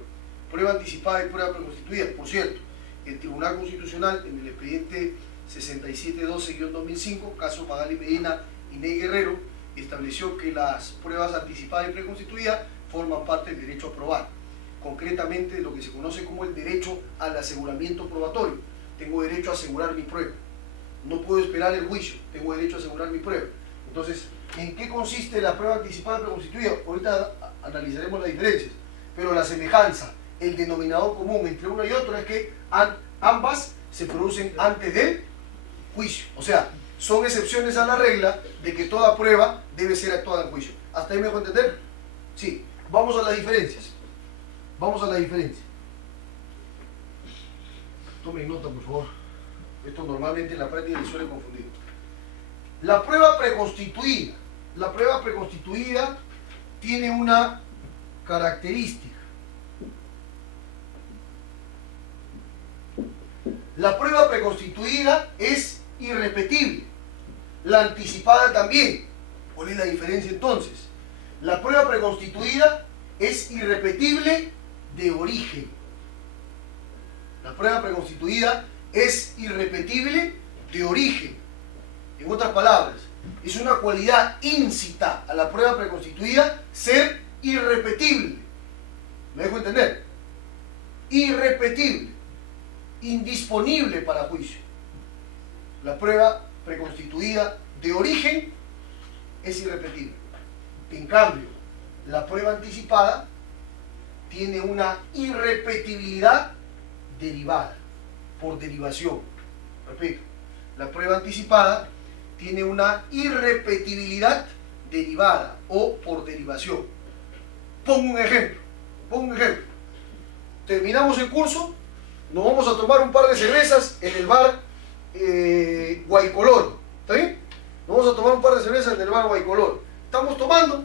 prueba anticipada y prueba preconstituida. Por cierto, el Tribunal Constitucional, en el expediente 6712-2005, caso Magali Medina y Ney Guerrero, estableció que las pruebas anticipadas y preconstituidas forman parte del derecho a probar. Concretamente, lo que se conoce como el derecho al aseguramiento probatorio. Tengo derecho a asegurar mi prueba. No puedo esperar el juicio, tengo derecho a asegurar mi prueba. Entonces, ¿en qué consiste la prueba anticipada y preconstituida? Ahorita analizaremos las diferencias, pero la semejanza, el denominador común entre uno y otro es que ambas se producen antes del juicio. O sea, son excepciones a la regla de que toda prueba debe ser actuada en juicio. ¿Hasta ahí me dejo entender? Sí. Vamos a las diferencias. Vamos a la diferencia. Tomen nota, por favor. Esto normalmente en la práctica les suele confundir. La prueba preconstituida. La prueba preconstituida tiene una característica. La prueba preconstituida es irrepetible. La anticipada también. ¿Cuál es la diferencia entonces? La prueba preconstituida es irrepetible de origen. La prueba preconstituida es irrepetible de origen. En otras palabras, es una cualidad íncita a la prueba preconstituida ser irrepetible. ¿Me dejo entender? Irrepetible. Indisponible para juicio. La prueba preconstituida de origen es irrepetible. En cambio, la prueba anticipada tiene una irrepetibilidad derivada, por derivación. Repito, la prueba anticipada tiene una irrepetibilidad derivada o por derivación. Pongo un ejemplo. Terminamos el curso, nos vamos a tomar un par de cervezas en el bar Guaycolor. ¿Está bien? Nos vamos a tomar un par de cervezas en el bar Guaycolor. Estamos tomando,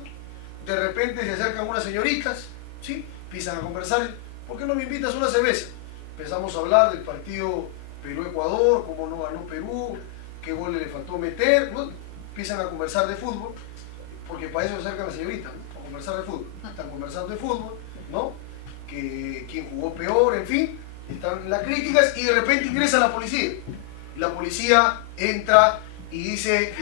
de repente se acercan unas señoritas, ¿sí? Empiezan a conversar. ¿Por qué no me invitas una cerveza? Empezamos a hablar del partido Perú-Ecuador, cómo no ganó Perú, qué gol le faltó meter, ¿no? Empiezan a conversar de fútbol, porque para eso se acercan las señoritas, ¿no? A conversar de fútbol. Están conversando de fútbol, ¿no? Que quién jugó peor, en fin, están en las críticas y de repente ingresa la policía. La policía entra y dice,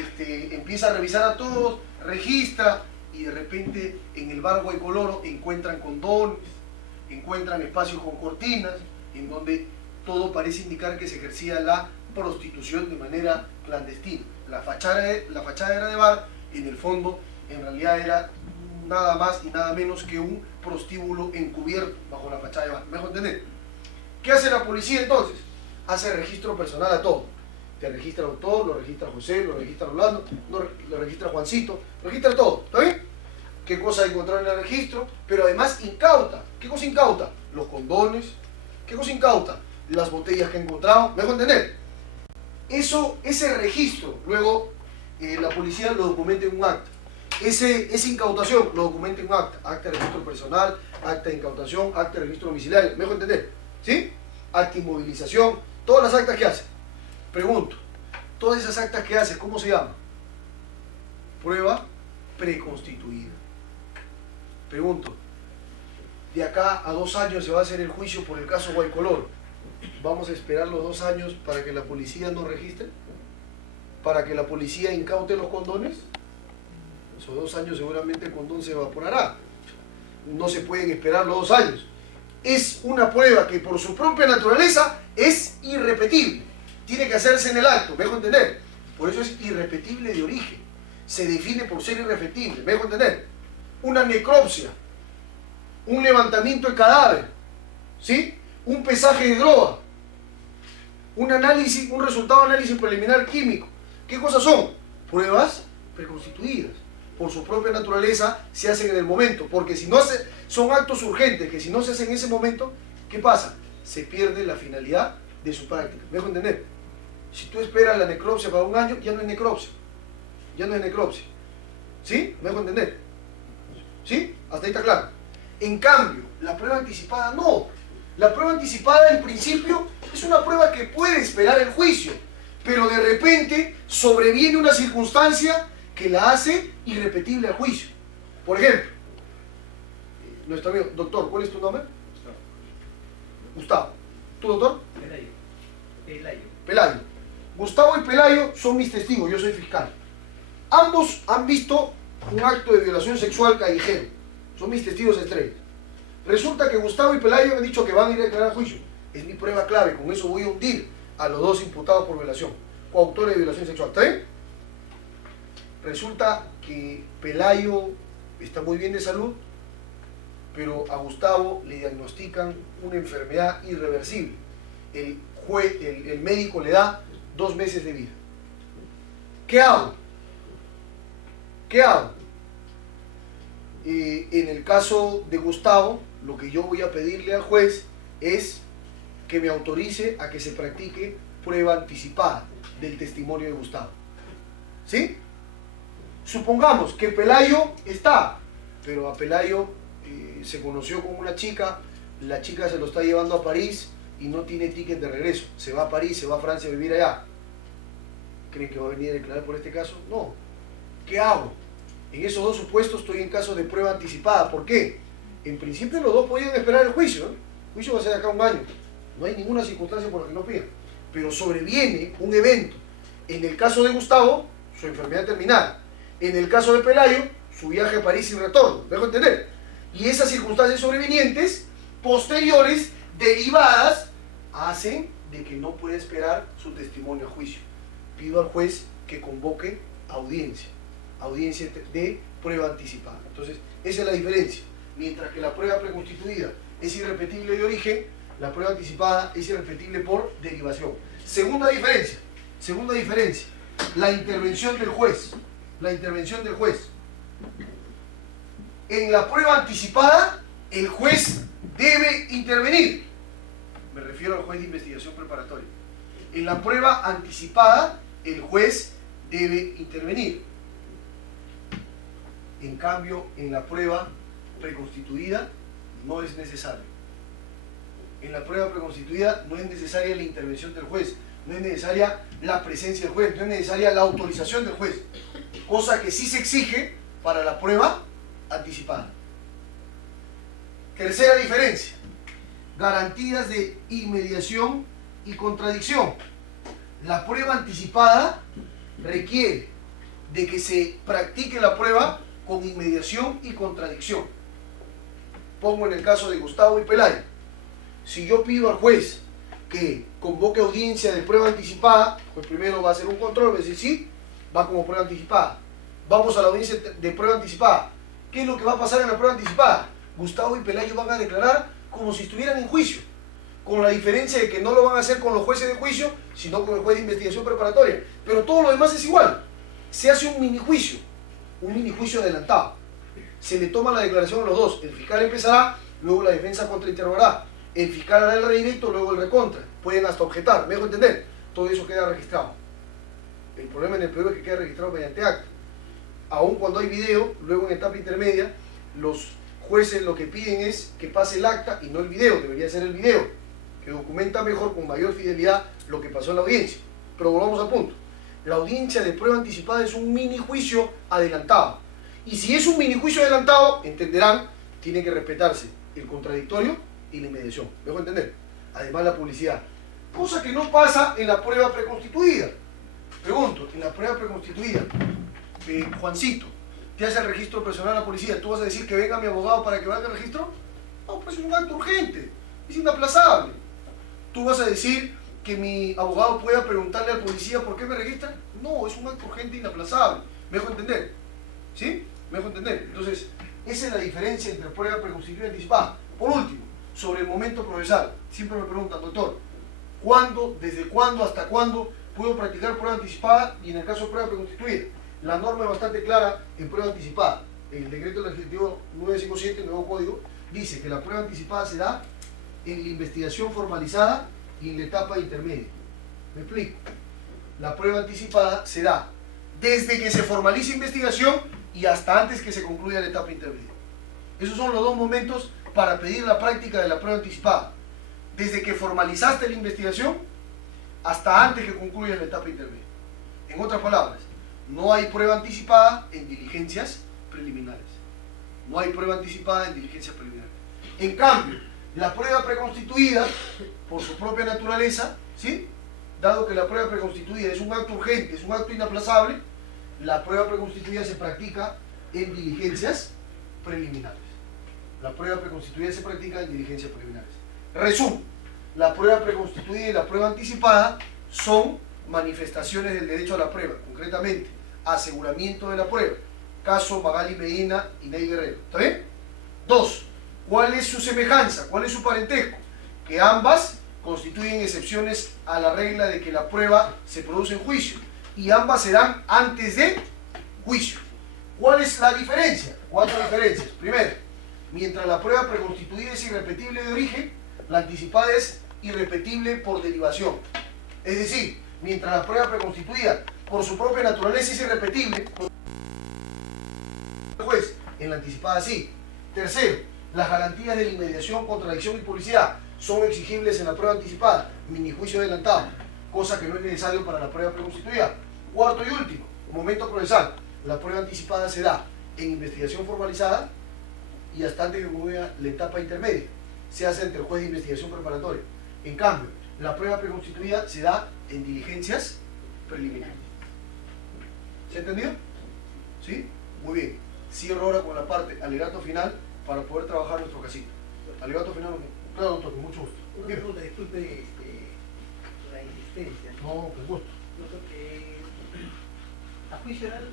empieza a revisar a todos, registra y de repente en el bar Guaycoloro encuentran condones, encuentran espacios con cortinas, en donde todo parece indicar que se ejercía la prostitución de manera clandestina. La fachada era de bar, en el fondo en realidad era nada más y nada menos que un prostíbulo encubierto bajo la fachada de bar. ¿Me dejo entender? ¿Qué hace la policía entonces? Hace registro personal a todo. Te registra doctor, lo registra José, lo registra Rolando, lo registra Juancito, lo registra todo, ¿está bien? ¿Qué cosa encontraron en el registro? Pero además incauta. ¿Qué cosa incauta? Los condones. ¿Qué cosa incauta? Las botellas que encontraron. ¿Me dejo entender? Ese registro, luego la policía lo documenta en un acta. Esa incautación lo documenta en un acta. Acta de registro personal, acta de incautación, acta de registro domiciliario. ¿Me dejo entender? ¿Sí? Acta de inmovilización. Todas las actas que hace. Pregunto, todas esas actas que hace, ¿cómo se llama? Prueba preconstituida. Pregunto, de acá a 2 años se va a hacer el juicio por el caso Guaycolor. ¿Vamos a esperar los 2 años para que la policía nos registre? ¿Para que la policía incaute los condones? Esos 2 años seguramente el condón se evaporará. No se pueden esperar los 2 años. Es una prueba que por su propia naturaleza es irrepetible. Tiene que hacerse en el acto, ¿me dejo entender? Por eso es irrepetible de origen. Se define por ser irrepetible, ¿me dejo entender? Una necropsia, un levantamiento de cadáver, ¿sí? Un pesaje de droga, un análisis, un resultado de análisis preliminar químico. ¿Qué cosas son? Pruebas preconstituidas. Por su propia naturaleza se hacen en el momento, porque si no son actos urgentes que si no se hacen en ese momento, ¿qué pasa? Se pierde la finalidad de su práctica. ¿Me dejo entender? Si tú esperas la necropsia para 1 año, ya no es necropsia. Ya no es necropsia. ¿Sí? ¿Me dejo entender? ¿Sí? Hasta ahí está claro. En cambio, la prueba anticipada no. La prueba anticipada, en principio, es una prueba que puede esperar el juicio, pero de repente sobreviene una circunstancia que la hace irrepetible al juicio. Por ejemplo, nuestro amigo, doctor, ¿cuál es tu nombre? Gustavo. ¿Tú, doctor? Pelayo. Gustavo y Pelayo son mis testigos, yo soy fiscal. Ambos han visto un acto de violación sexual callejero. Son mis testigos estrellas. Resulta que Gustavo y Pelayo han dicho que van a ir a declarar juicio. Es mi prueba clave, con eso voy a hundir a los 2 imputados por violación, coautores de violación sexual. ¿Está bien? Resulta que Pelayo está muy bien de salud, pero a Gustavo le diagnostican una enfermedad irreversible. El médico le da 2 meses de vida. ¿Qué hago? ¿Qué hago? En el caso de Gustavo, lo que yo voy a pedirle al juez es que me autorice a que se practique prueba anticipada del testimonio de Gustavo. ¿Sí? Supongamos que Pelayo está, pero a Pelayo se conoció con una chica, la chica se lo está llevando a París y no tiene ticket de regreso. Se va a París, se va a Francia a vivir allá. ¿Creen que va a venir a declarar por este caso? No. ¿Qué hago? En esos 2 supuestos estoy en caso de prueba anticipada. ¿Por qué? En principio los 2 podían esperar el juicio, ¿no? El juicio va a ser acá 1 año. No hay ninguna circunstancia por la que no pidan. Pero sobreviene un evento. En el caso de Gustavo, su enfermedad terminal. En el caso de Pelayo, su viaje a París sin retorno. ¿Me dejo entender? Y esas circunstancias sobrevinientes, posteriores, derivadas, hacen de que no pueda esperar su testimonio a juicio. Pido al juez que convoque audiencia de prueba anticipada. Entonces, esa es la diferencia. Mientras que la prueba preconstituida es irrepetible de origen, la prueba anticipada es irrepetible por derivación. Segunda diferencia, la intervención del juez. En la prueba anticipada, el juez debe intervenir. Me refiero al juez de investigación preparatoria. En la prueba anticipada, el juez debe intervenir. En cambio, en la prueba preconstituida no es necesario. En la prueba preconstituida no es necesaria la intervención del juez, no es necesaria la presencia del juez, no es necesaria la autorización del juez, cosa que sí se exige para la prueba anticipada. Tercera diferencia, garantías de inmediación y contradicción. La prueba anticipada requiere de que se practique la prueba con inmediación y contradicción. Pongo en el caso de Gustavo y Pelayo. Si yo pido al juez que convoque audiencia de prueba anticipada, pues primero va a hacer un control, va a decir sí, va como prueba anticipada. Vamos a la audiencia de prueba anticipada. ¿Qué es lo que va a pasar en la prueba anticipada? Gustavo y Pelayo van a declarar como si estuvieran en juicio, con la diferencia de que no lo van a hacer con los jueces de juicio, sino con el juez de investigación preparatoria. Pero todo lo demás es igual. Se hace un mini juicio adelantado. Se le toma la declaración a los dos. El fiscal empezará, luego la defensa contrainterrogará. El fiscal hará el redirecto, luego el recontra. Pueden hasta objetar, ¿me dejo entender? Todo eso queda registrado. El problema en el Perú es que queda registrado mediante acta. Aun cuando hay video, luego en etapa intermedia, los jueces lo que piden es que pase el acta y no el video. Debería ser el video, que documenta mejor, con mayor fidelidad, lo que pasó en la audiencia. Pero volvamos al punto. La audiencia de prueba anticipada es un mini juicio adelantado. Y si es un mini juicio adelantado, entenderán, tiene que respetarse el contradictorio y la inmediación. ¿Me dejo entender? Además, la publicidad. Cosa que no pasa en la prueba preconstituida. Pregunto, en la prueba preconstituida, Juancito, te hace el registro personal a la policía, ¿tú vas a decir que venga mi abogado para que vaya al registro? No, pues es un acto urgente, es inaplazable. ¿Tú vas a decir que mi abogado pueda preguntarle al policía por qué me registran? No, es un acto urgente e inaplazable. ¿Me dejo entender? ¿Sí? ¿Me dejo entender? Entonces, esa es la diferencia entre prueba preconstituida y anticipada. Por último, sobre el momento procesal, siempre me preguntan, doctor, ¿cuándo, desde cuándo, hasta cuándo puedo practicar prueba anticipada y en el caso de prueba preconstituida? La norma es bastante clara en prueba anticipada. El decreto legislativo 957, el nuevo código, dice que la prueba anticipada se da en la investigación formalizada y en la etapa intermedia. ¿Me explico? La prueba anticipada se da desde que se formaliza investigación y hasta antes que se concluya la etapa intermedia. Esos son los dos momentos para pedir la práctica de la prueba anticipada. Desde que formalizaste la investigación hasta antes que concluya la etapa intermedia. En otras palabras, no hay prueba anticipada en diligencias preliminares. No hay prueba anticipada en diligencias preliminares. En cambio, la prueba preconstituida, por su propia naturaleza, ¿sí? Dado que la prueba preconstituida es un acto urgente, es un acto inaplazable, la prueba preconstituida se practica en diligencias preliminares. La prueba preconstituida se practica en diligencias preliminares. Resumo, la prueba preconstituida y la prueba anticipada son manifestaciones del derecho a la prueba, concretamente, aseguramiento de la prueba. Caso Magali Medina y Ney Guerrero. ¿Está bien? 2. ¿Cuál es su semejanza? ¿Cuál es su parentesco? Que ambas constituyen excepciones a la regla de que la prueba se produce en juicio y ambas se dan antes de juicio. ¿Cuál es la diferencia? 4 diferencias. Primero, mientras la prueba preconstituida es irrepetible de origen, la anticipada es irrepetible por derivación. Es decir, mientras la prueba preconstituida por su propia naturaleza es irrepetible, pues en la anticipada sí. Tercero, las garantías de la inmediación, contradicción y publicidad son exigibles en la prueba anticipada, mini juicio adelantado, cosa que no es necesario para la prueba preconstituida. Cuarto y último, momento procesal. La prueba anticipada se da en investigación formalizada y hasta antes que concluya la etapa intermedia. Se hace ante el juez de investigación preparatoria. En cambio, la prueba preconstituida se da en diligencias preliminares. ¿Se entendió? ¿Sí? Muy bien. Cierro ahora con la parte alegato final para poder trabajar nuestro casito. Alegato final, claro, doctor, con mucho gusto. Una pregunta, disculpe la insistencia. No, con gusto. Doctor, a juicio oral,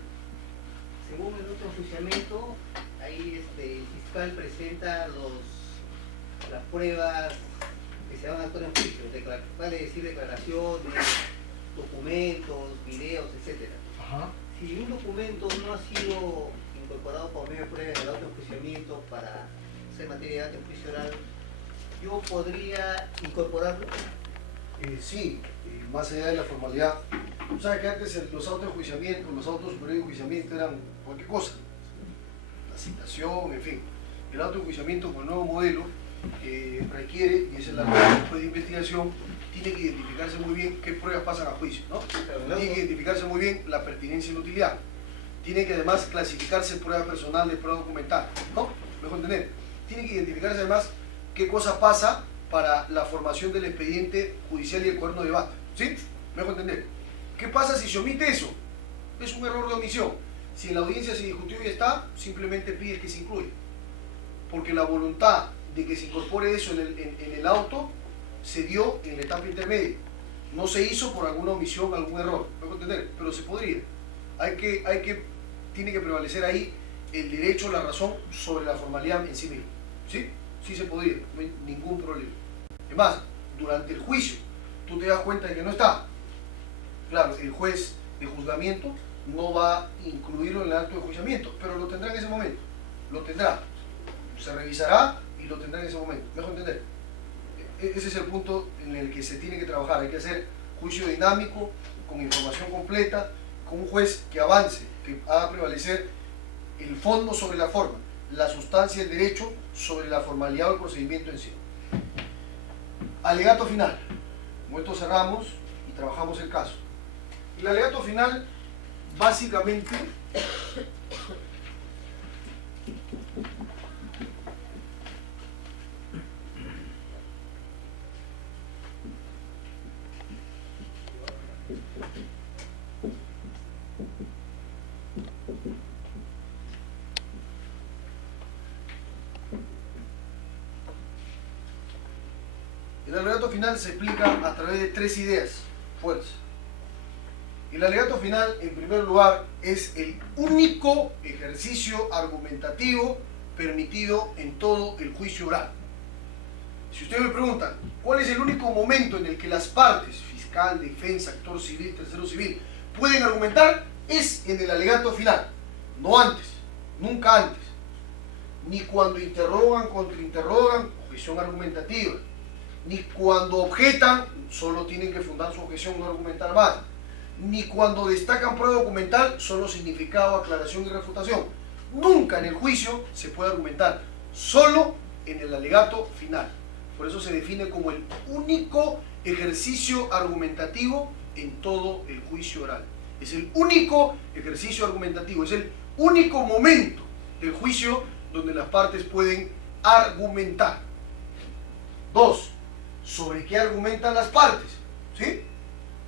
según el otro enjuiciamiento, ahí el fiscal presenta las pruebas que se van a actuar en juicio, vale decir declaraciones, documentos, videos, etc. Ajá. Si un documento no ha sido incorporado por medio de prueba en el auto de enjuiciamiento para ser materia de juicio oral, ¿yo podría incorporarlo? Sí, más allá de la formalidad. Tú sabes que antes los autos de enjuiciamiento, los autos superiores de enjuiciamiento eran cualquier cosa. La citación, en fin. El auto de enjuiciamiento con el nuevo modelo requiere, y esa es la regla después de investigación, tiene que identificarse muy bien qué pruebas pasan a juicio, ¿no? Tiene que identificarse muy bien la pertinencia y la utilidad. Tiene que además clasificarse prueba personal de prueba documental, ¿no? Mejor entender. Tiene que identificarse además qué cosa pasa para la formación del expediente judicial y el cuaderno de debate, ¿sí? Mejor entender. ¿Qué pasa si se omite eso? Es un error de omisión. Si en la audiencia se discutió y está, simplemente pide que se incluya. Porque la voluntad de que se incorpore eso en el auto se dio en la etapa intermedia. No se hizo por alguna omisión, algún error, mejor entender, pero se podría. Tiene que prevalecer ahí el derecho, la razón sobre la formalidad en sí misma. ¿Sí? Sí se podría, no hay ningún problema. Es más, durante el juicio tú te das cuenta de que no está, claro, el juez de juzgamiento no va a incluirlo en el acto de enjuiciamiento, pero lo tendrá en ese momento, lo tendrá, se revisará y lo tendrá en ese momento. ¿Me dejo entender? Ese es el punto en el que se tiene que trabajar. Hay que hacer juicio dinámico, con información completa, con un juez que avance, que haga prevalecer el fondo sobre la forma, la sustancia del derecho sobre la formalidad del procedimiento en sí. Alegato final. Con esto cerramos y trabajamos el caso. El alegato final, básicamente, el alegato final se explica a través de tres ideas fuertes. El alegato final, en primer lugar, es el único ejercicio argumentativo permitido en todo el juicio oral. Si ustedes me preguntan, ¿cuál es el único momento en el que las partes, fiscal, defensa, actor civil, tercero civil, pueden argumentar? Es en el alegato final, no antes, nunca antes. Ni cuando interrogan, contrainterrogan, objeción argumentativa. Ni cuando objetan, solo tienen que fundar su objeción, no argumentar más. Ni cuando destacan prueba documental, solo significado, aclaración y refutación. Nunca en el juicio se puede argumentar, solo en el alegato final. Por eso se define como el único ejercicio argumentativo en todo el juicio oral. Es el único ejercicio argumentativo, es el único momento del juicio donde las partes pueden argumentar. Dos, ¿sobre qué argumentan las partes? ¿Sí?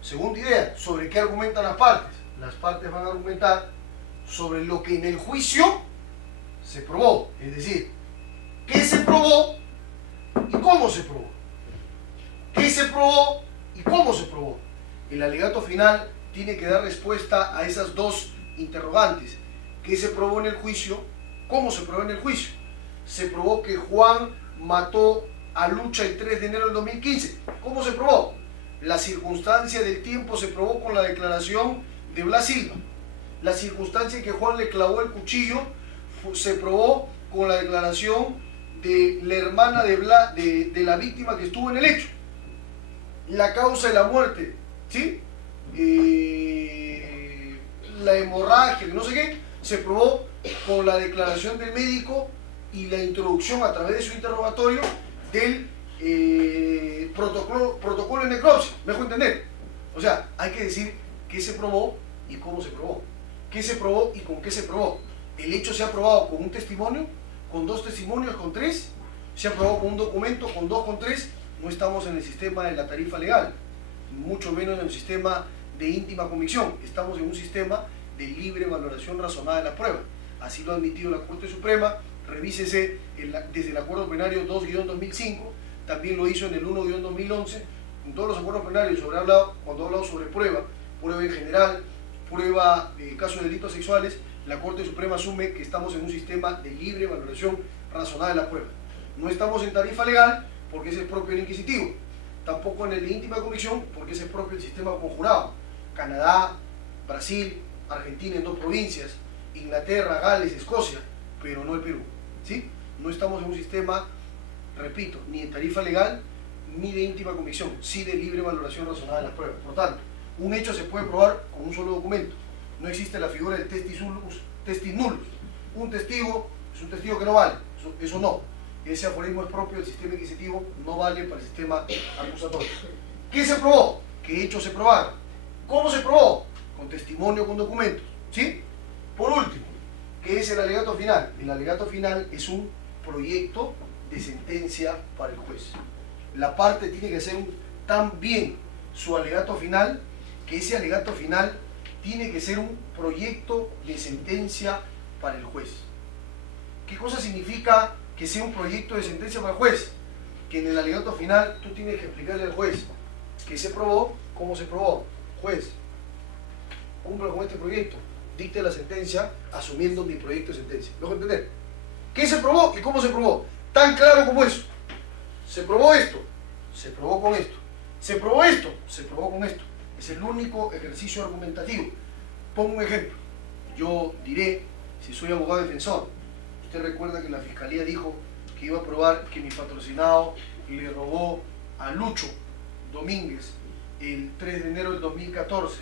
Segunda idea, ¿sobre qué argumentan las partes? Las partes van a argumentar sobre lo que en el juicio se probó, es decir, ¿qué se probó y cómo se probó? ¿Qué se probó y cómo se probó? El alegato final tiene que dar respuesta a esas dos interrogantes. ¿Qué se probó en el juicio? ¿Cómo se probó en el juicio? Se probó que Juan mató a Lucha el 3 de enero del 2015. ¿Cómo se probó? La circunstancia del tiempo se probó con la declaración de Blas Silva. La circunstancia en que Juan le clavó el cuchillo se probó con la declaración de la hermana de la víctima que estuvo en el hecho. La causa de la muerte, ¿sí? La hemorragia, no sé qué, se probó con la declaración del médico y la introducción a través de su interrogatorio del protocolo de necropsia. ¿Me dejo entender? O sea, hay que decir qué se probó y cómo se probó. ¿Qué se probó y con qué se probó? El hecho se ha probado con un testimonio, con dos testimonios, con tres. Se ha probado con un documento, con dos, con tres. No estamos en el sistema de la tarifa legal, mucho menos en el sistema de íntima convicción. Estamos en un sistema de libre valoración razonada de la prueba. Así lo ha admitido la Corte Suprema. Revísese desde el acuerdo plenario 2-2005, también lo hizo en el 1-2011, en todos los acuerdos plenarios cuando ha hablado sobre prueba en general, prueba de casos de delitos sexuales, la Corte Suprema asume que estamos en un sistema de libre valoración razonada de la prueba. No estamos en tarifa legal porque ese es propio del inquisitivo, tampoco en el de íntima convicción porque ese es propio del sistema conjurado. Canadá, Brasil, Argentina en 2 provincias, Inglaterra, Gales, Escocia, pero no el Perú. ¿Sí? No estamos en un sistema, repito, ni de tarifa legal ni de íntima convicción, sí de libre valoración razonada de las pruebas. Por tanto, un hecho se puede probar con un solo documento. No existe la figura del testis nullus. Un testigo es un testigo que no vale, eso no. Ese aforismo es propio del sistema inquisitivo, no vale para el sistema acusatorio. ¿Qué se probó? ¿Qué hechos se probaron? ¿Cómo se probó? Con testimonio, con documentos. ¿Sí? Por último, ¿qué es el alegato final? El alegato final es un proyecto de sentencia para el juez. La parte tiene que hacer tan bien su alegato final, que ese alegato final tiene que ser un proyecto de sentencia para el juez. ¿Qué cosa significa que sea un proyecto de sentencia para el juez? Que en el alegato final tú tienes que explicarle al juez qué se probó, cómo se probó. Juez, cumpla con este proyecto, dicte la sentencia asumiendo mi proyecto de sentencia. ¿Lo puedo entender? ¿Qué se probó y cómo se probó? Tan claro como eso. Se probó esto, se probó con esto. Se probó esto, se probó con esto. Es el único ejercicio argumentativo. Pongo un ejemplo. Yo diré, si soy abogado defensor, usted recuerda que la fiscalía dijo que iba a probar que mi patrocinado le robó a Lucho Domínguez el 3 de enero del 2014,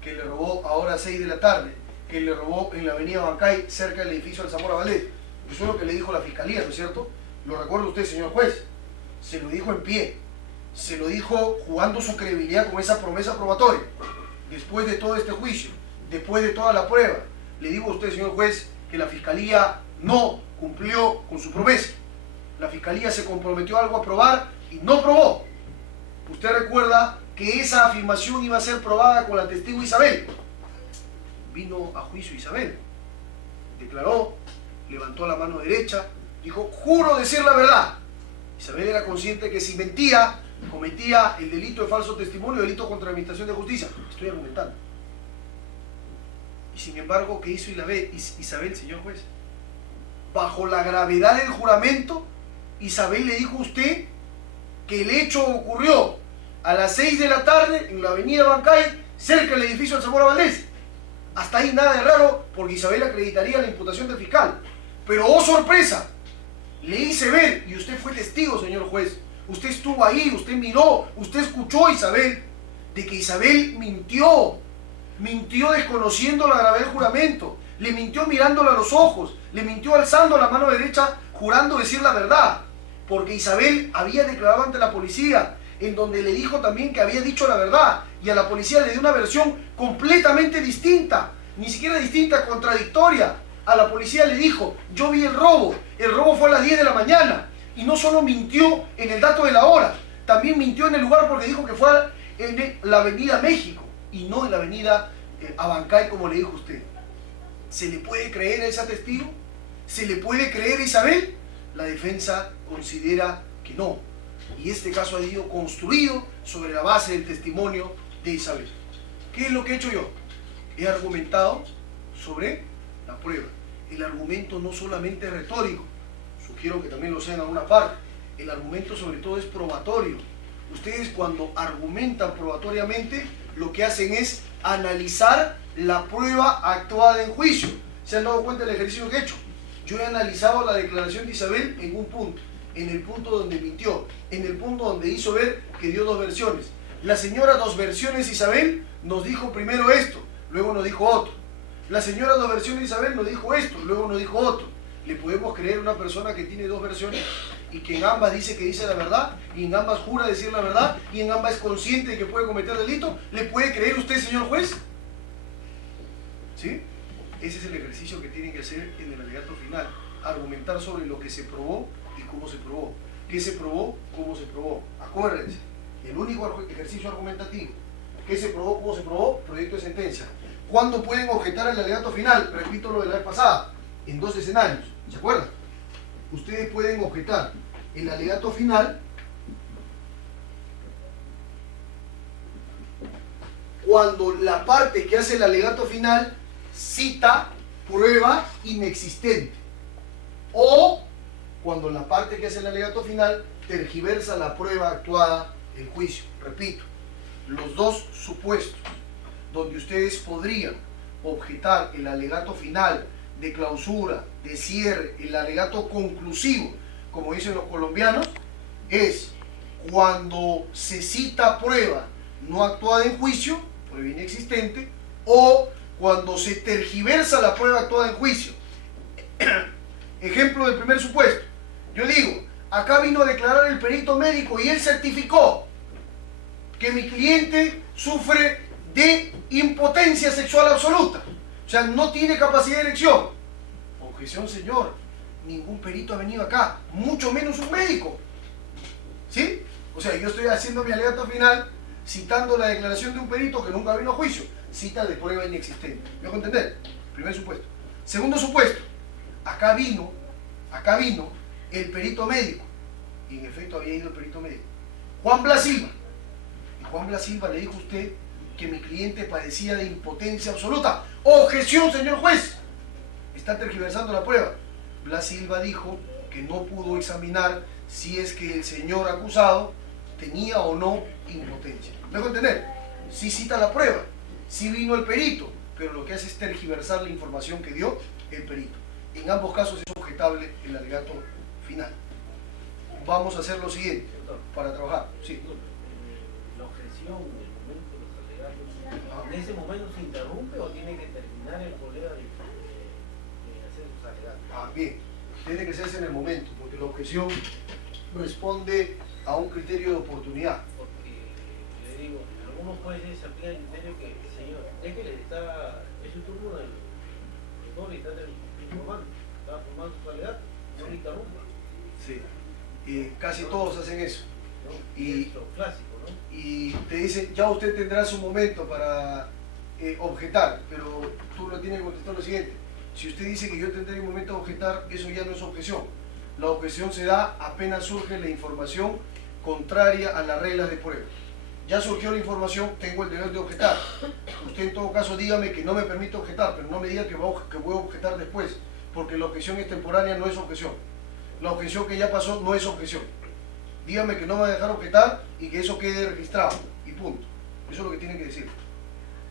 que le robó ahora a 6 de la tarde, que le robó en la avenida Bancay, cerca del edificio Alzamora Valdés. Eso es lo que le dijo la fiscalía, ¿no es cierto? Lo recuerda usted, señor juez. Se lo dijo en pie. Se lo dijo jugando su credibilidad con esa promesa probatoria. Después de todo este juicio, después de toda la prueba, le digo a usted, señor juez, que la fiscalía no cumplió con su promesa. La fiscalía se comprometió a algo a probar y no probó. Usted recuerda que esa afirmación iba a ser probada con la testigo Isabel. Vino a juicio Isabel, declaró, levantó la mano derecha, dijo, juro decir la verdad. Isabel era consciente que si mentía, cometía el delito de falso testimonio, delito contra la administración de justicia. Estoy argumentando. Y sin embargo, ¿qué hizo Isabel, señor juez? Bajo la gravedad del juramento, Isabel le dijo a usted que el hecho ocurrió a las 6 de la tarde en la avenida Bancay, cerca del edificio Alzamora Valdés. Hasta ahí nada de raro, porque Isabel acreditaría la imputación del fiscal. Pero, oh sorpresa, le hice ver, y usted fue testigo, señor juez, usted estuvo ahí, usted miró, usted escuchó a Isabel, de que Isabel mintió desconociendo la gravedad del juramento, le mintió mirándola a los ojos, le mintió alzando la mano derecha, jurando decir la verdad, porque Isabel había declarado ante la policía, en donde le dijo también que había dicho la verdad, y a la policía le dio una versión completamente distinta, ni siquiera distinta, contradictoria. A la policía le dijo, yo vi el robo fue a las 10 de la mañana, y no solo mintió en el dato de la hora, también mintió en el lugar porque dijo que fue en la avenida México, y no en la avenida Abancay, como le dijo usted. ¿Se le puede creer a ese testigo? ¿Se le puede creer a Isabel? La defensa considera que no. Y este caso ha sido construido sobre la base del testimonio de Isabel. ¿Qué es lo que he hecho yo? He argumentado sobre la prueba. El argumento no solamente es retórico, sugiero que también lo sea en alguna parte. El argumento sobre todo es probatorio. Ustedes cuando argumentan probatoriamente, lo que hacen es analizar la prueba actuada en juicio. ¿Se han dado cuenta del ejercicio que he hecho? Yo he analizado la declaración de Isabel en un punto, en el punto donde mintió, en el punto donde hizo ver que dio dos versiones. La señora dos versiones Isabel nos dijo primero esto, luego nos dijo otro. La señora dos versiones Isabel nos dijo esto, luego nos dijo otro. ¿Le podemos creer a una persona que tiene dos versiones y que en ambas dice que dice la verdad, y en ambas jura decir la verdad, y en ambas es consciente de que puede cometer delito? ¿Le puede creer usted, señor juez? ¿Sí? Ese es el ejercicio que tienen que hacer en el alegato final. Argumentar sobre lo que se probó y cómo se probó. ¿Qué se probó? ¿Cómo se probó? Acuérdense, el único ejercicio argumentativo. ¿Qué se probó? ¿Cómo se probó? Proyecto de sentencia. ¿Cuándo pueden objetar el alegato final? Repito lo de la vez pasada. En dos escenarios. ¿Se acuerdan? Ustedes pueden objetar el alegato final cuando la parte que hace el alegato final cita prueba inexistente, o cuando la parte que hace el alegato final tergiversa la prueba actuada en juicio. Repito, los dos supuestos donde ustedes podrían objetar el alegato final de clausura, de cierre, el alegato conclusivo, como dicen los colombianos, es cuando se cita prueba no actuada en juicio, prueba inexistente, o cuando se tergiversa la prueba actuada en juicio. Ejemplo del primer supuesto. Yo digo, acá vino a declarar el perito médico y él certificó que mi cliente sufre de impotencia sexual absoluta. O sea, no tiene capacidad de erección. Objeción, señor. Ningún perito ha venido acá, mucho menos un médico. ¿Sí? O sea, yo estoy haciendo mi alegato final citando la declaración de un perito que nunca vino a juicio. Cita de prueba inexistente. ¿Me dejo entender? Primer supuesto. Segundo supuesto. Acá vino el perito médico. Y en efecto había ido el perito médico. Juan Blas Silva. Y Juan Blas Silva le dijo a usted que mi cliente padecía de impotencia absoluta. Objeción, señor juez. Está tergiversando la prueba. Blas Silva dijo que no pudo examinar si es que el señor acusado tenía o no impotencia. ¿Me dejo entender? Sí cita la prueba, sí vino el perito, pero lo que hace es tergiversar la información que dio el perito. En ambos casos es objetable el alegato final. Vamos a hacer lo siguiente para trabajar. Sí. La objeción en el momento de los alegatos, ¿en ese momento se interrumpe o tiene que terminar el colega de hacer sus alegatos? Bien, tiene que hacerse en el momento, porque la objeción responde a un criterio de oportunidad. Porque le digo, algunos jueces se aplican el criterio que, señor, es que le está, es su turno del no le está informando, está formando sus alegatos, no le interrumpa. Sí. Casi todos hacen eso. ¿No? Y es lo clásico, ¿no? y te dicen, ya usted tendrá su momento para objetar, pero tú lo tienes que contestar lo siguiente: si usted dice que yo tendré un momento de objetar, eso ya no es objeción. La objeción se da apenas surge la información contraria a las reglas de prueba. Ya surgió la información, tengo el deber de objetar. Usted en todo caso dígame que no me permite objetar, pero no me diga que voy a objetar después, porque la objeción extemporánea no es objeción. La objeción que ya pasó no es objeción. Dígame que no me va a dejar objetar y que eso quede registrado, y punto. Eso es lo que tienen que decir.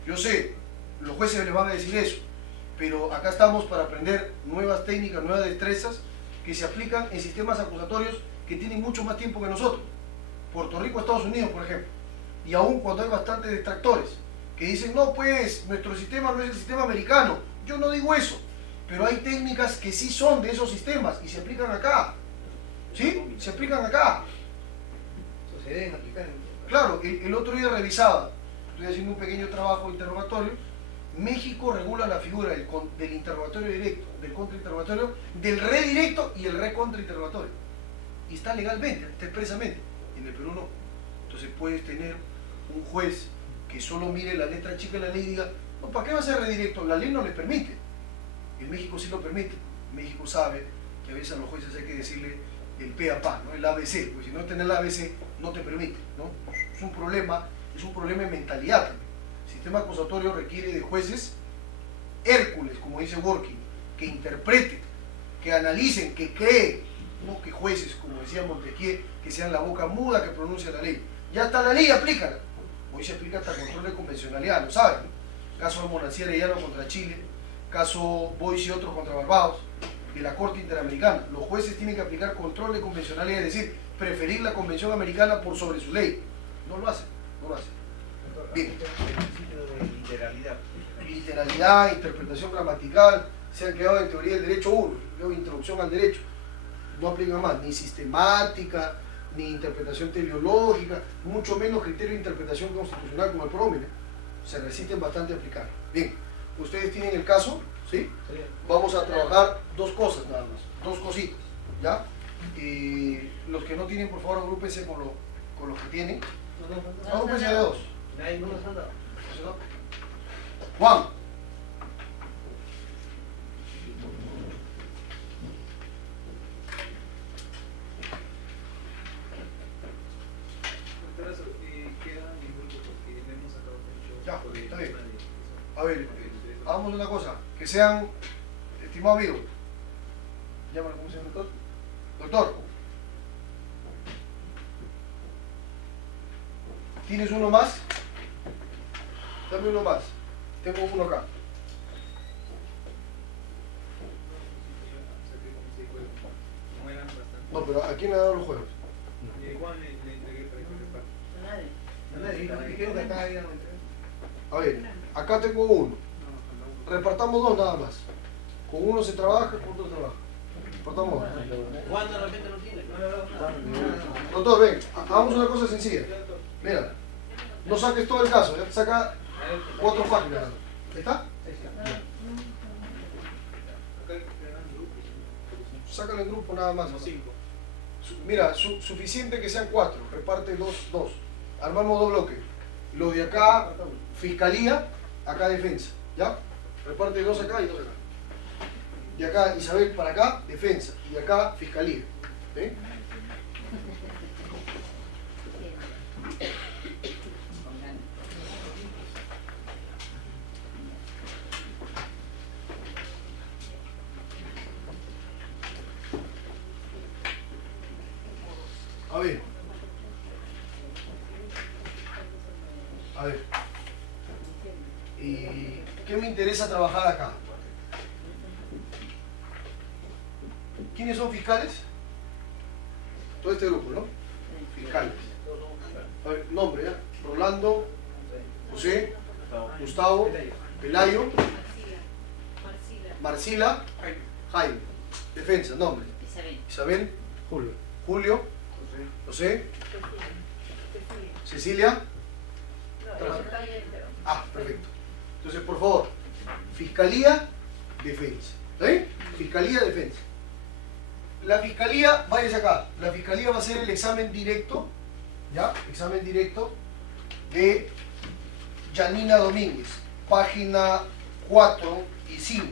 Yo sé, los jueces les van a decir eso, pero acá estamos para aprender nuevas técnicas, nuevas destrezas que se aplican en sistemas acusatorios que tienen mucho más tiempo que nosotros. Puerto Rico, Estados Unidos, por ejemplo. Y aún cuando hay bastantes detractores que dicen, no, pues, nuestro sistema no es el sistema americano. Yo no digo eso, pero hay técnicas que sí son de esos sistemas y se aplican acá. ¿Sí? Se aplican acá. Se deben aplicar en... Claro, el otro día revisaba, estoy haciendo un pequeño trabajo de interrogatorio. México regula la figura del interrogatorio directo, del contrainterrogatorio, del redirecto y el recontrainterrogatorio. Y está legalmente, está expresamente. En el Perú no. Entonces puedes tener un juez que solo mire la letra chica de la ley y diga, no, ¿para qué va a ser redirecto? La ley no les permite. En México sí lo permite. México sabe que a veces a los jueces hay que decirle el P a pa, ¿no? El ABC, porque si no tenés el ABC no te permite, ¿no? Es un problema de mentalidad también. El sistema acusatorio requiere de jueces Hércules, como dice Working, que interpreten, que analicen, que creen, no que jueces, como decía Montesquieu, que sean la boca muda que pronuncia la ley. Ya está la ley, aplícala. Hoy se aplica hasta control de convencionalidad, lo saben, ¿no? Caso Almonací Arellano contra Chile, caso Boyce y otros contra Barbados, de la Corte Interamericana. Los jueces tienen que aplicar control de convencionalidad, es decir, preferir la Convención Americana por sobre su ley. No lo hacen, no lo hacen. Bien. El principio de literalidad. Literalidad, interpretación gramatical, se han quedado en teoría del derecho 1, luego introducción al derecho. No aplican más, ni sistemática, ni interpretación teleológica, mucho menos criterio de interpretación constitucional como el prómine. Se resisten bastante a aplicar. Bien, ustedes tienen el caso, ¿sí? Vamos a trabajar dos cosas nada más, dos cositas, ¿ya? Los que no tienen, por favor, agrúpense con los que tienen. Agrúpense de dos. Nadie no nos anda. Juan. Ya, está bien. A ver, hagamos una cosa, que sean, estimado amigo, llámalo, ¿cómo se llama el doctor? Doctor, ¿tienes uno más? Dame uno más, tengo uno acá. No, pero ¿a quién le ha dado los juegos? A ver, acá tengo uno. Repartamos dos nada más. Con uno se trabaja, con otro trabaja. Repartamos dos. Juan de repente no tiene. Doctor, ven, hagamos una cosa sencilla. Mira, no saques todo el caso, ya te saca 4 páginas. ¿Está? Sácalo en grupo nada más. Mira, suficiente que sean 4, reparte 2. Armamos 2 bloques. Lo de acá, fiscalía, acá defensa. ¿Ya? Reparte 2 acá y 2 acá. De acá, Isabel, para acá, defensa. Y acá, fiscalía. ¿Sí? A ver, A ver. ¿Qué me interesa trabajar acá? ¿Quiénes son fiscales? Todo este grupo, ¿no? Fiscales. A ver, nombre, ¿ya? Rolando, José, Gustavo, Pelayo, Marcila, Jaime. Defensa, nombre. Isabel, Julio, José, Cecilia. Ah, perfecto. Entonces, por favor, Fiscalía, Defensa. ¿Está bien? Fiscalía, Defensa. La Fiscalía, váyase acá. La Fiscalía va a hacer el examen directo, ¿ya? Examen directo de Yanina Domínguez, página 4 y 5.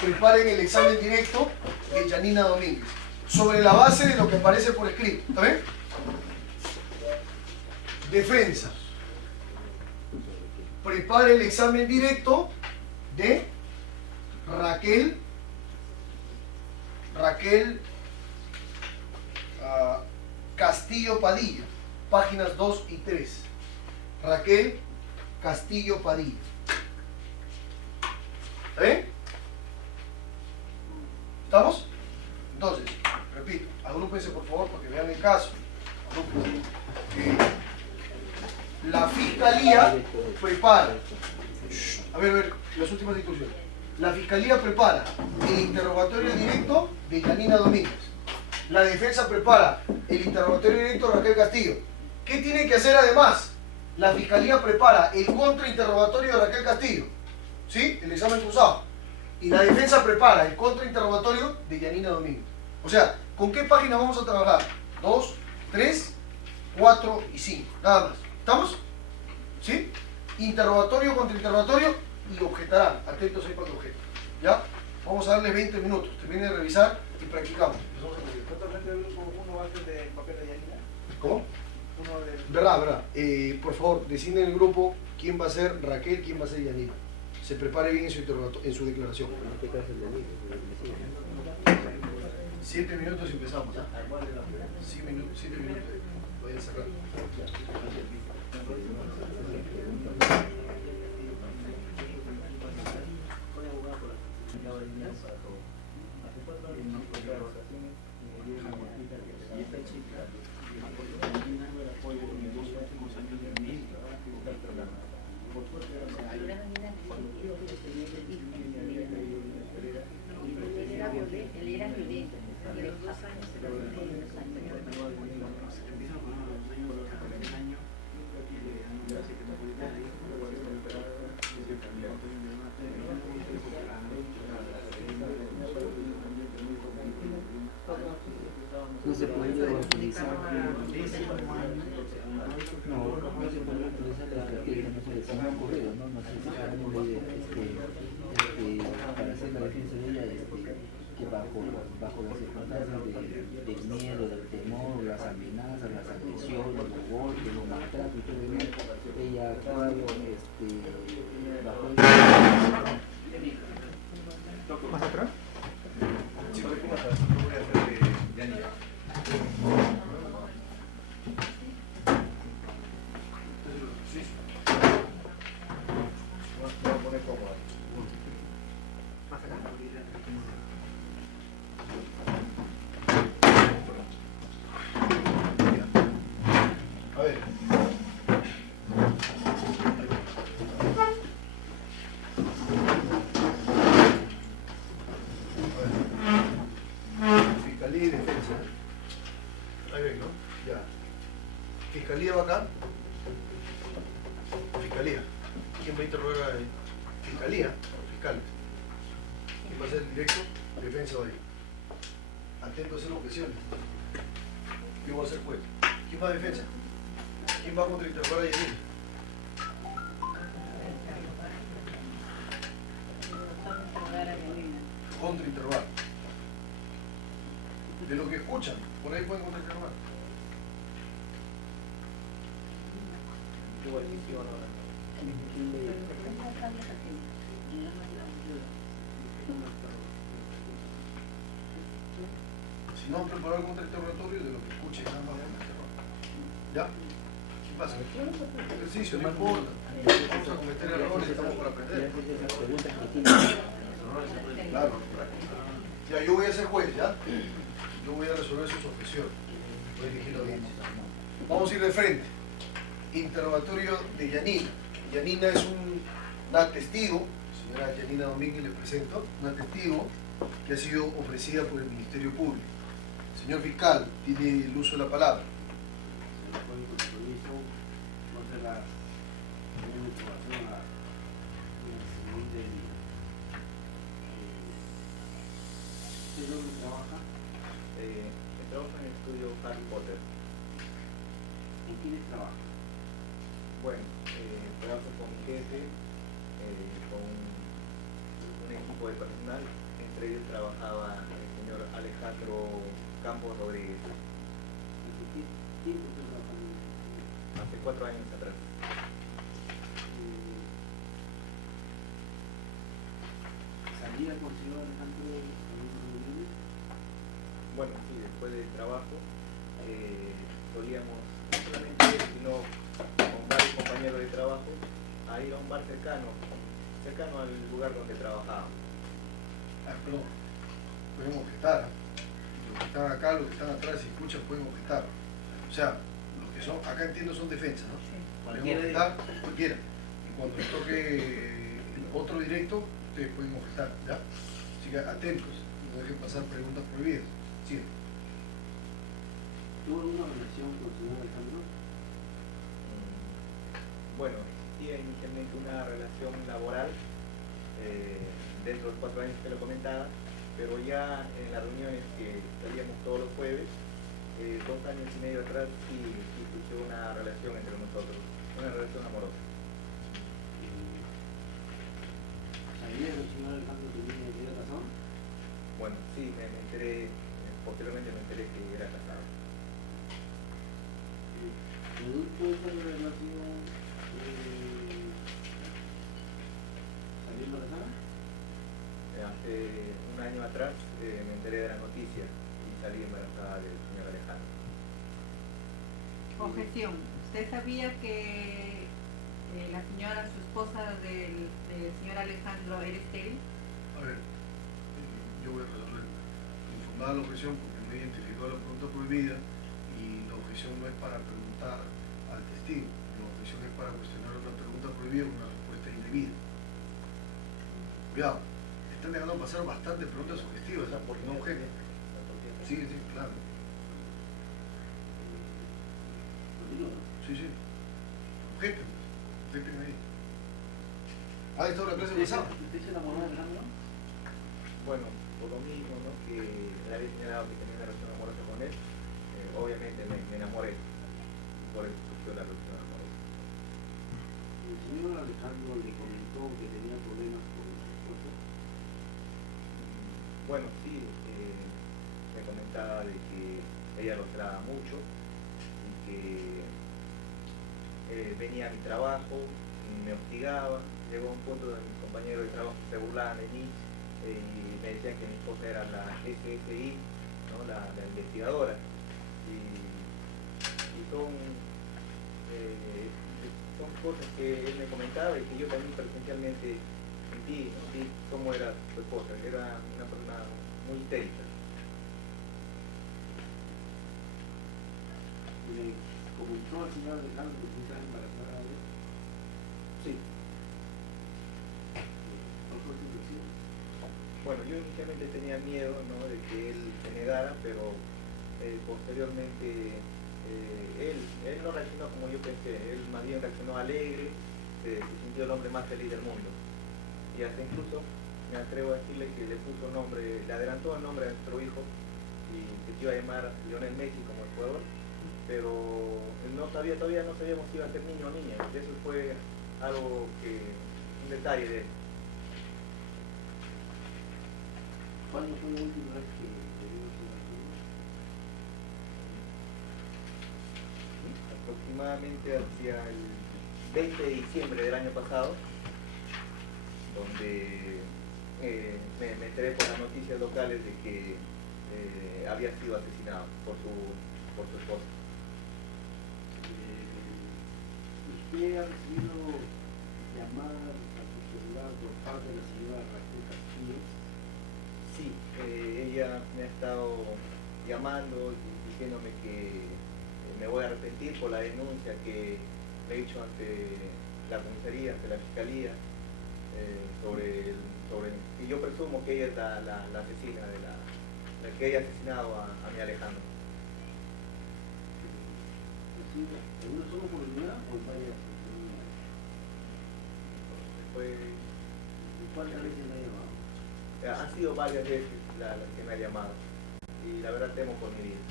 Preparen el examen directo de Yanina Domínguez, sobre la base de lo que aparece por escrito. ¿Está bien? Defensa. Prepare el examen directo de Raquel Castillo Padilla, páginas 2 y 3. Raquel Castillo Padilla. ¿Está bien? ¿Estamos? Entonces, repito, agrúpense por favor para que vean el caso. Agrúpense. La Fiscalía prepara, a ver, las últimas instrucciones. La Fiscalía prepara el interrogatorio directo de Yanina Domínguez. La Defensa prepara el interrogatorio directo de Raquel Castillo. ¿Qué tiene que hacer además? La Fiscalía prepara el contrainterrogatorio de Raquel Castillo, ¿sí? El examen cruzado. Y la Defensa prepara el contrainterrogatorio de Yanina Domínguez. O sea, ¿con qué página vamos a trabajar? 2, 3, 4 y 5. Nada más. ¿Estamos? ¿Sí? Interrogatorio contra interrogatorio y objetarán. Atentos ahí para que objeten. ¿Ya? Vamos a darle 20 minutos. Terminen de revisar y practicamos. ¿Cuántos del grupo uno va a hacer del papel de Yanina? ¿Cómo? Uno del... Verdad. Por favor, designen el grupo quién va a ser Raquel, quién va a ser Yanina. Se prepare bien en su declaración. 7 minutos y empezamos. 7 minutos. Voy a cerrar. Él era violento, y de 2 años se lo no se puede utilizar no se puede utilizar la estrategia, no se les ha ocurrido, no sé si para hacer la defensa de ella que bajo las circunstancias del miedo, del temor, las amenazas, las agresiones, los golpes, los maltratos y todo eso, ella ha actuado bajo ¿Más atrás? Sí, voy a hacer de Yanina. Sí. Voy a poner cómodo. ¿Más acá? A ver. Fiscalía y Defensa. Ahí ven, ¿no? Ya. Fiscalía va acá. Fiscalía. ¿Quién va a interrogar a Fiscalía? Fiscal. ¿Quién va a ser el directo? Defensa va ahí. Atento a hacer objeciones. ¿Quién va a ser juez? ¿Quién va a defensa? ¿Quién va a contrainterrogar a Yanina? Contrainterrogar. De lo que escuchan, por ahí pueden contrainterrogar. Sí. no han preparado el contrainterrogatorio, de lo que escuchen nada más. ¿Ya? ¿Qué pasa? Ejercicio, no importa. Vamos a cometer errores, estamos para aprender. Claro. Ya, yo voy a ser juez, ¿ya? Yo voy a resolver sus objeciones. Voy a elegir la audiencia. Vamos a ir de frente. Interrogatorio de Yanina. Yanina es una testigo, señora Yanina Domínguez le presento, una testigo que ha sido ofrecida por el Ministerio Público. Señor fiscal, tiene el uso de la palabra. ¿Dónde trabaja? Trabajo en el estudio Harry Potter. ¿En quiénes trabaja? Bueno, trabajo con mi jefe, con un equipo de personal. Entre ellos trabajaba el señor Alejandro Campos Rodríguez. ¿Hace qué tiempo está trabajando? Hace 4 años atrás. ¿Salía con el señor Alejandro Rodríguez? Bueno, sí, después del trabajo solíamos, no solamente él, sino con varios compañeros de trabajo, a ir a un bar cercano al lugar donde trabajábamos. Perdón, pueden objetar. Los que están acá, los que están atrás, si escuchan, pueden objetar. O sea, los que son, acá entiendo son defensas, ¿no? Sí. Pueden objetar, cualquiera. Y cuando les toque el otro directo, ustedes pueden objetar, ¿ya? Así que atentos, no dejen pasar preguntas prohibidas. Sí. ¿Tuvo alguna relación con el señor Alejandro? Bueno, existía inicialmente una relación laboral dentro de los 4 años que lo comentaba, pero ya en las reuniones que salíamos todos los jueves, 2 años y medio atrás sí surgió una relación entre nosotros, una relación amorosa. ¿Sabía que el señor Alejandro tenía razón? Bueno, sí, me enteré, posteriormente me enteré que era casado. ¿Producto de esta relación salió embarazada? Hace 1 año atrás me enteré de la noticia y salí embarazada del señor Alejandro. Objeción. ¿Usted sabía que la señora, su esposa del señor Alejandro, era estéril? A ver, yo voy a resolver. Informada la objeción porque no he identificado la pregunta prohibida y la objeción no es para preguntar al testigo. La objeción es para cuestionar una pregunta prohibida con una respuesta indebida. Cuidado, están dejando pasar bastantes preguntas sugestivas, ¿sabes? Porque no objeten. Sí, sí, claro. Sí, sí. Objeten, objeten ahí. Ah, ¿esta es la clase pasada? ¿Usted se enamoró de Alejandro? Bueno, por lo mismo, ¿no? Que le había señalado que tenía una relación amorosa con él, obviamente me enamoré. Por eso surgió la relación amorosa. ¿El señor Alejandro le comentó que tenía problemas con su esposa? Bueno, sí, me comentaba de que ella lo celaba mucho y que venía a mi trabajo y me hostigaba. Llegó a un punto donde mis compañeros de trabajo se burlaban de mí y me decían que mi esposa era la SSI, ¿no? la investigadora. Y son cosas que él me comentaba y que yo también presencialmente sentí, ¿no? Vi cómo era su esposa. Era una persona muy histérica. ¿Le comentó al señor Alejandro que usted estaba embarazada de él? Sí. ¿Cuál fue su impresión? Bueno, yo inicialmente tenía miedo, ¿no? de que él se negara, pero posteriormente él no reaccionó como yo pensé. Él más bien reaccionó alegre, se sintió el hombre más feliz del mundo. Y hasta incluso me atrevo a decirle que le puso nombre, le adelantó el nombre a nuestro hijo y que se iba a llamar Lionel Messi como el jugador, pero todavía no sabíamos si iba a ser niño o niña. Y eso fue algo un detalle de él. ¿Cuándo fue la última vez que le vio a su Alejandro? Aproximadamente hacia el 20 de diciembre del año pasado, donde me enteré por las noticias locales de que había sido asesinado por su esposa. ¿Usted ha recibido llamadas a su celular por parte de la señora Raquel Castillo? Sí, ella me ha estado llamando y diciéndome que me voy a arrepentir por la denuncia que le he hecho ante la comisaría, ante la fiscalía, sobre y yo presumo que ella es la asesina la que haya asesinado a mi Alejandro. ¿En una sola oportunidad o en varias oportunidades? ¿Cuántas veces la ha llamado? Han sido varias veces las que me ha llamado y la verdad temo por mi vida.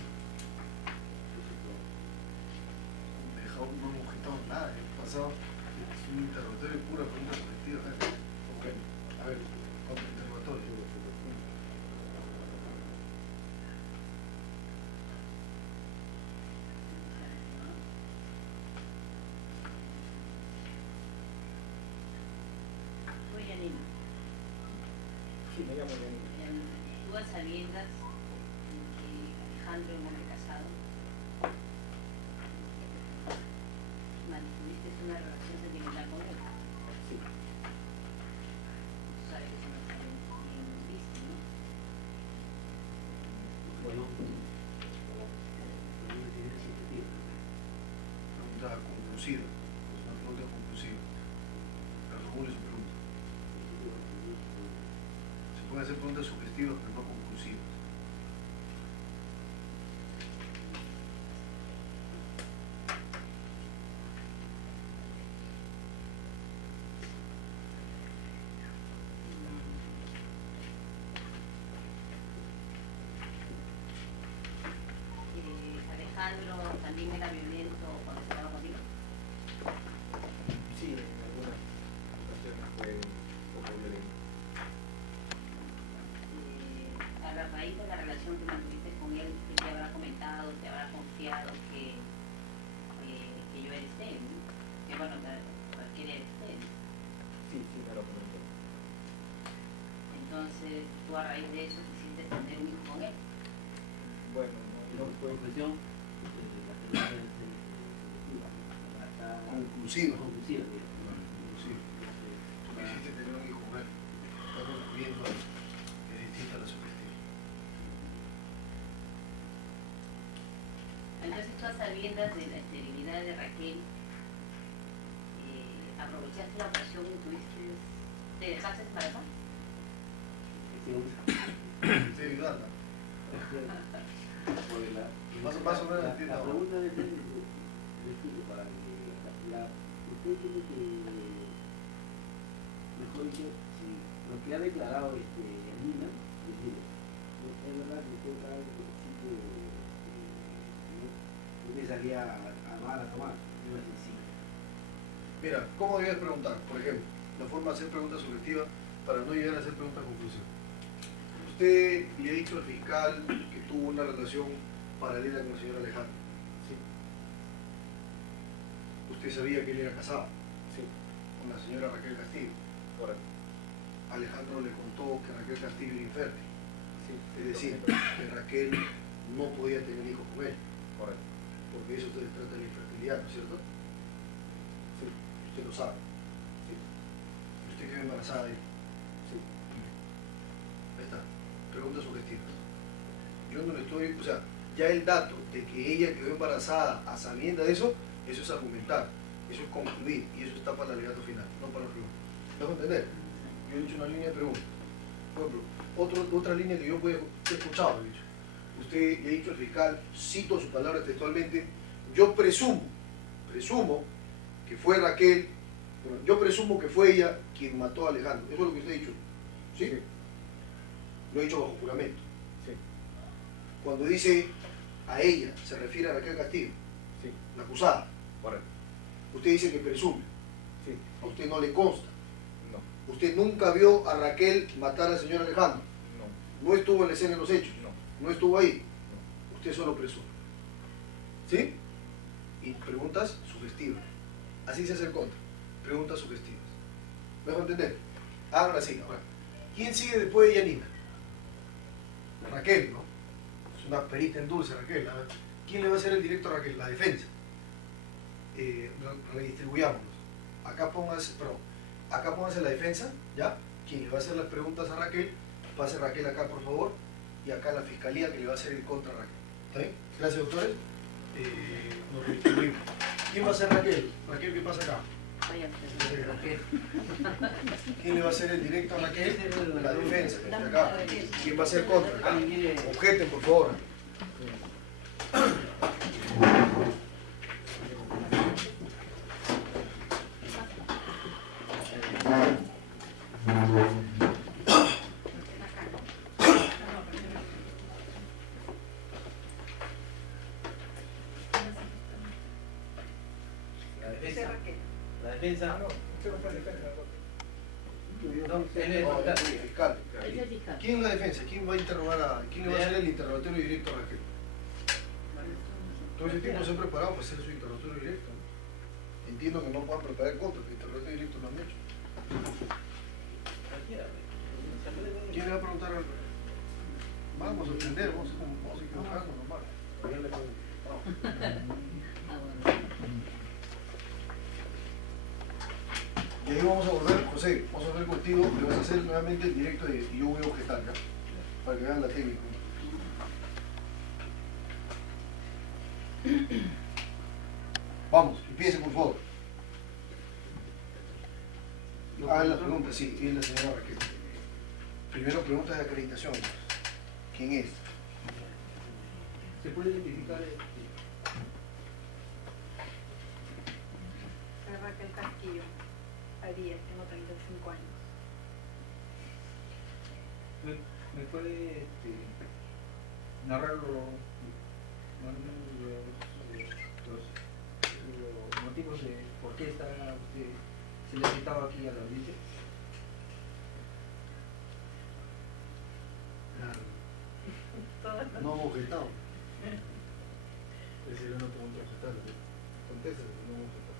No hemos objetado nada, hemos pasado es un interrogatorio de pura pregunta subjetiva. A ver, otro interrogatorio. Soy Yanina. Sí, me llamo Yanina. Tú a sabiendas que Alejandro, un hombre casado, mantuviste una relación sentimental con él. Sí. Tú sabes que eso no está bien visto, ¿no? Bueno, Pregunta conclusiva. Es una pregunta conclusiva. Reformule su pregunta. Se pueden hacer preguntas sugestivas, pero no conclusivas. Alejandro también era violento cuando se estaba contigo. Sí, en algunas ocasiones fue un poco violento. A la raíz de la relación que mantuviste con él, él te habrá comentado, te habrá confiado que yo eres él, ¿no? Que bueno, cualquiera eres él. Sí, me lo comentó. Entonces, tú a raíz de eso quisiste tener un hijo con él. Bueno, no fue confesión, Conclusiva. conclusiva. Conclusiva. Tú quisiste tener un hijo con él. Está concluyendo que es distinta a la sugestiva. Entonces, tú a sabiendas de la esterilidad de Raquel, aprovechaste la ocasión y te dejaste embarazar. Sí, ayudarla. Más o menos entiendo. La pregunta de para que usted tiene que, mejor dicho, si lo que ha declarado Yanina, es decir, es verdad que usted sabe que usted salía a tomar, no es sencillo. Mira, ¿cómo debes preguntar? Por ejemplo, la forma de hacer preguntas subjetivas para no llegar a hacer preguntas conclusivas. Usted le ha dicho al fiscal que tuvo una relación paralela con el señor Alejandro. Sí. Usted sabía que él era casado Sí, con la señora Raquel Castillo. correcto. Alejandro le contó que Raquel Castillo era infértil. Sí, Es decir, que Raquel no podía tener hijos con él. correcto. Porque eso se trata de la infertilidad, ¿no es cierto? Sí, Usted lo sabe. sí, Usted quedó embarazada de él. sí. Ahí está. Preguntas sugestivas. Yo no le estoy, o sea, ya el dato de que ella quedó embarazada a sabiendas de eso es argumentar, eso es concluir y eso está para el alegato final, no para la pregunta. ¿Me vas a entender? Yo he dicho una línea de pregunta. Por ejemplo, otra línea que yo he escuchado, he dicho. Usted le ha dicho al fiscal, cito su palabra textualmente, yo presumo que fue Raquel, bueno, yo presumo que fue ella quien mató a Alejandro. Eso es lo que usted ha dicho. ¿Sí? Lo he dicho bajo juramento. Sí. Cuando dice a ella, se refiere a Raquel Castillo, Sí, la acusada. correcto. Usted dice que presume, Sí, a usted no le consta. no, Usted nunca vio a Raquel matar al señor Alejandro. no, No estuvo en la escena de los hechos. no. No estuvo ahí. Usted solo presume. ¿Sí? Y preguntas sugestivas. Así se hace el contra. Preguntas sugestivas. ¿Me dejo entender? Ahora sí. Ahora, ¿quién sigue después de Yanina? Raquel, ¿no? una perita en dulce, Raquel. ¿Quién le va a hacer el directo a Raquel? La defensa. Redistribuyámonos. Acá póngase la defensa, ¿ya? Quien le va a hacer las preguntas a Raquel, pase Raquel acá, por favor, y acá la fiscalía que le va a hacer el contra a Raquel. ¿Está bien? Gracias, doctores. Nos redistribuimos. ¿Quién va a ser Raquel? Raquel, ¿qué pasa acá? ¿Quién le va a hacer el directo a Raquel? La defensa, que está acá. ¿Quién va a hacer contra? Acá. Objeten, por favor. La defensa. Fiscal. ¿Quién es la defensa? ¿Quién va a interrogar a... ¿Quién le va a hacer el interrogatorio directo a Raquel? Todo ese tiempo se han preparado para hacer su interrogatorio directo, ¿no? Entiendo que no puedan preparar el contra, pero el interrogatorio directo lo han hecho. ¿Quién le va a preguntar algo? Vamos a sorprender, vamos a equivocarnos normal. Y ahí vamos a volver, José, vamos a volver contigo, le vas a hacer nuevamente el directo y yo voy a objetar, ¿ya? Para que vean la técnica. Vamos, empiece por favor. Hagan las preguntas, sí, y la señora Raquel. Primero preguntas de acreditación. ¿Quién es? ¿Se puede identificar? Soy Raquel Casquillo. Díaz, tengo 35 años. ¿Me puede narrar los motivos de por qué está usted, se le ha citado aquí a la audiencia? No objetado. Es decir, una pregunta objetada. Contesta, no objetado.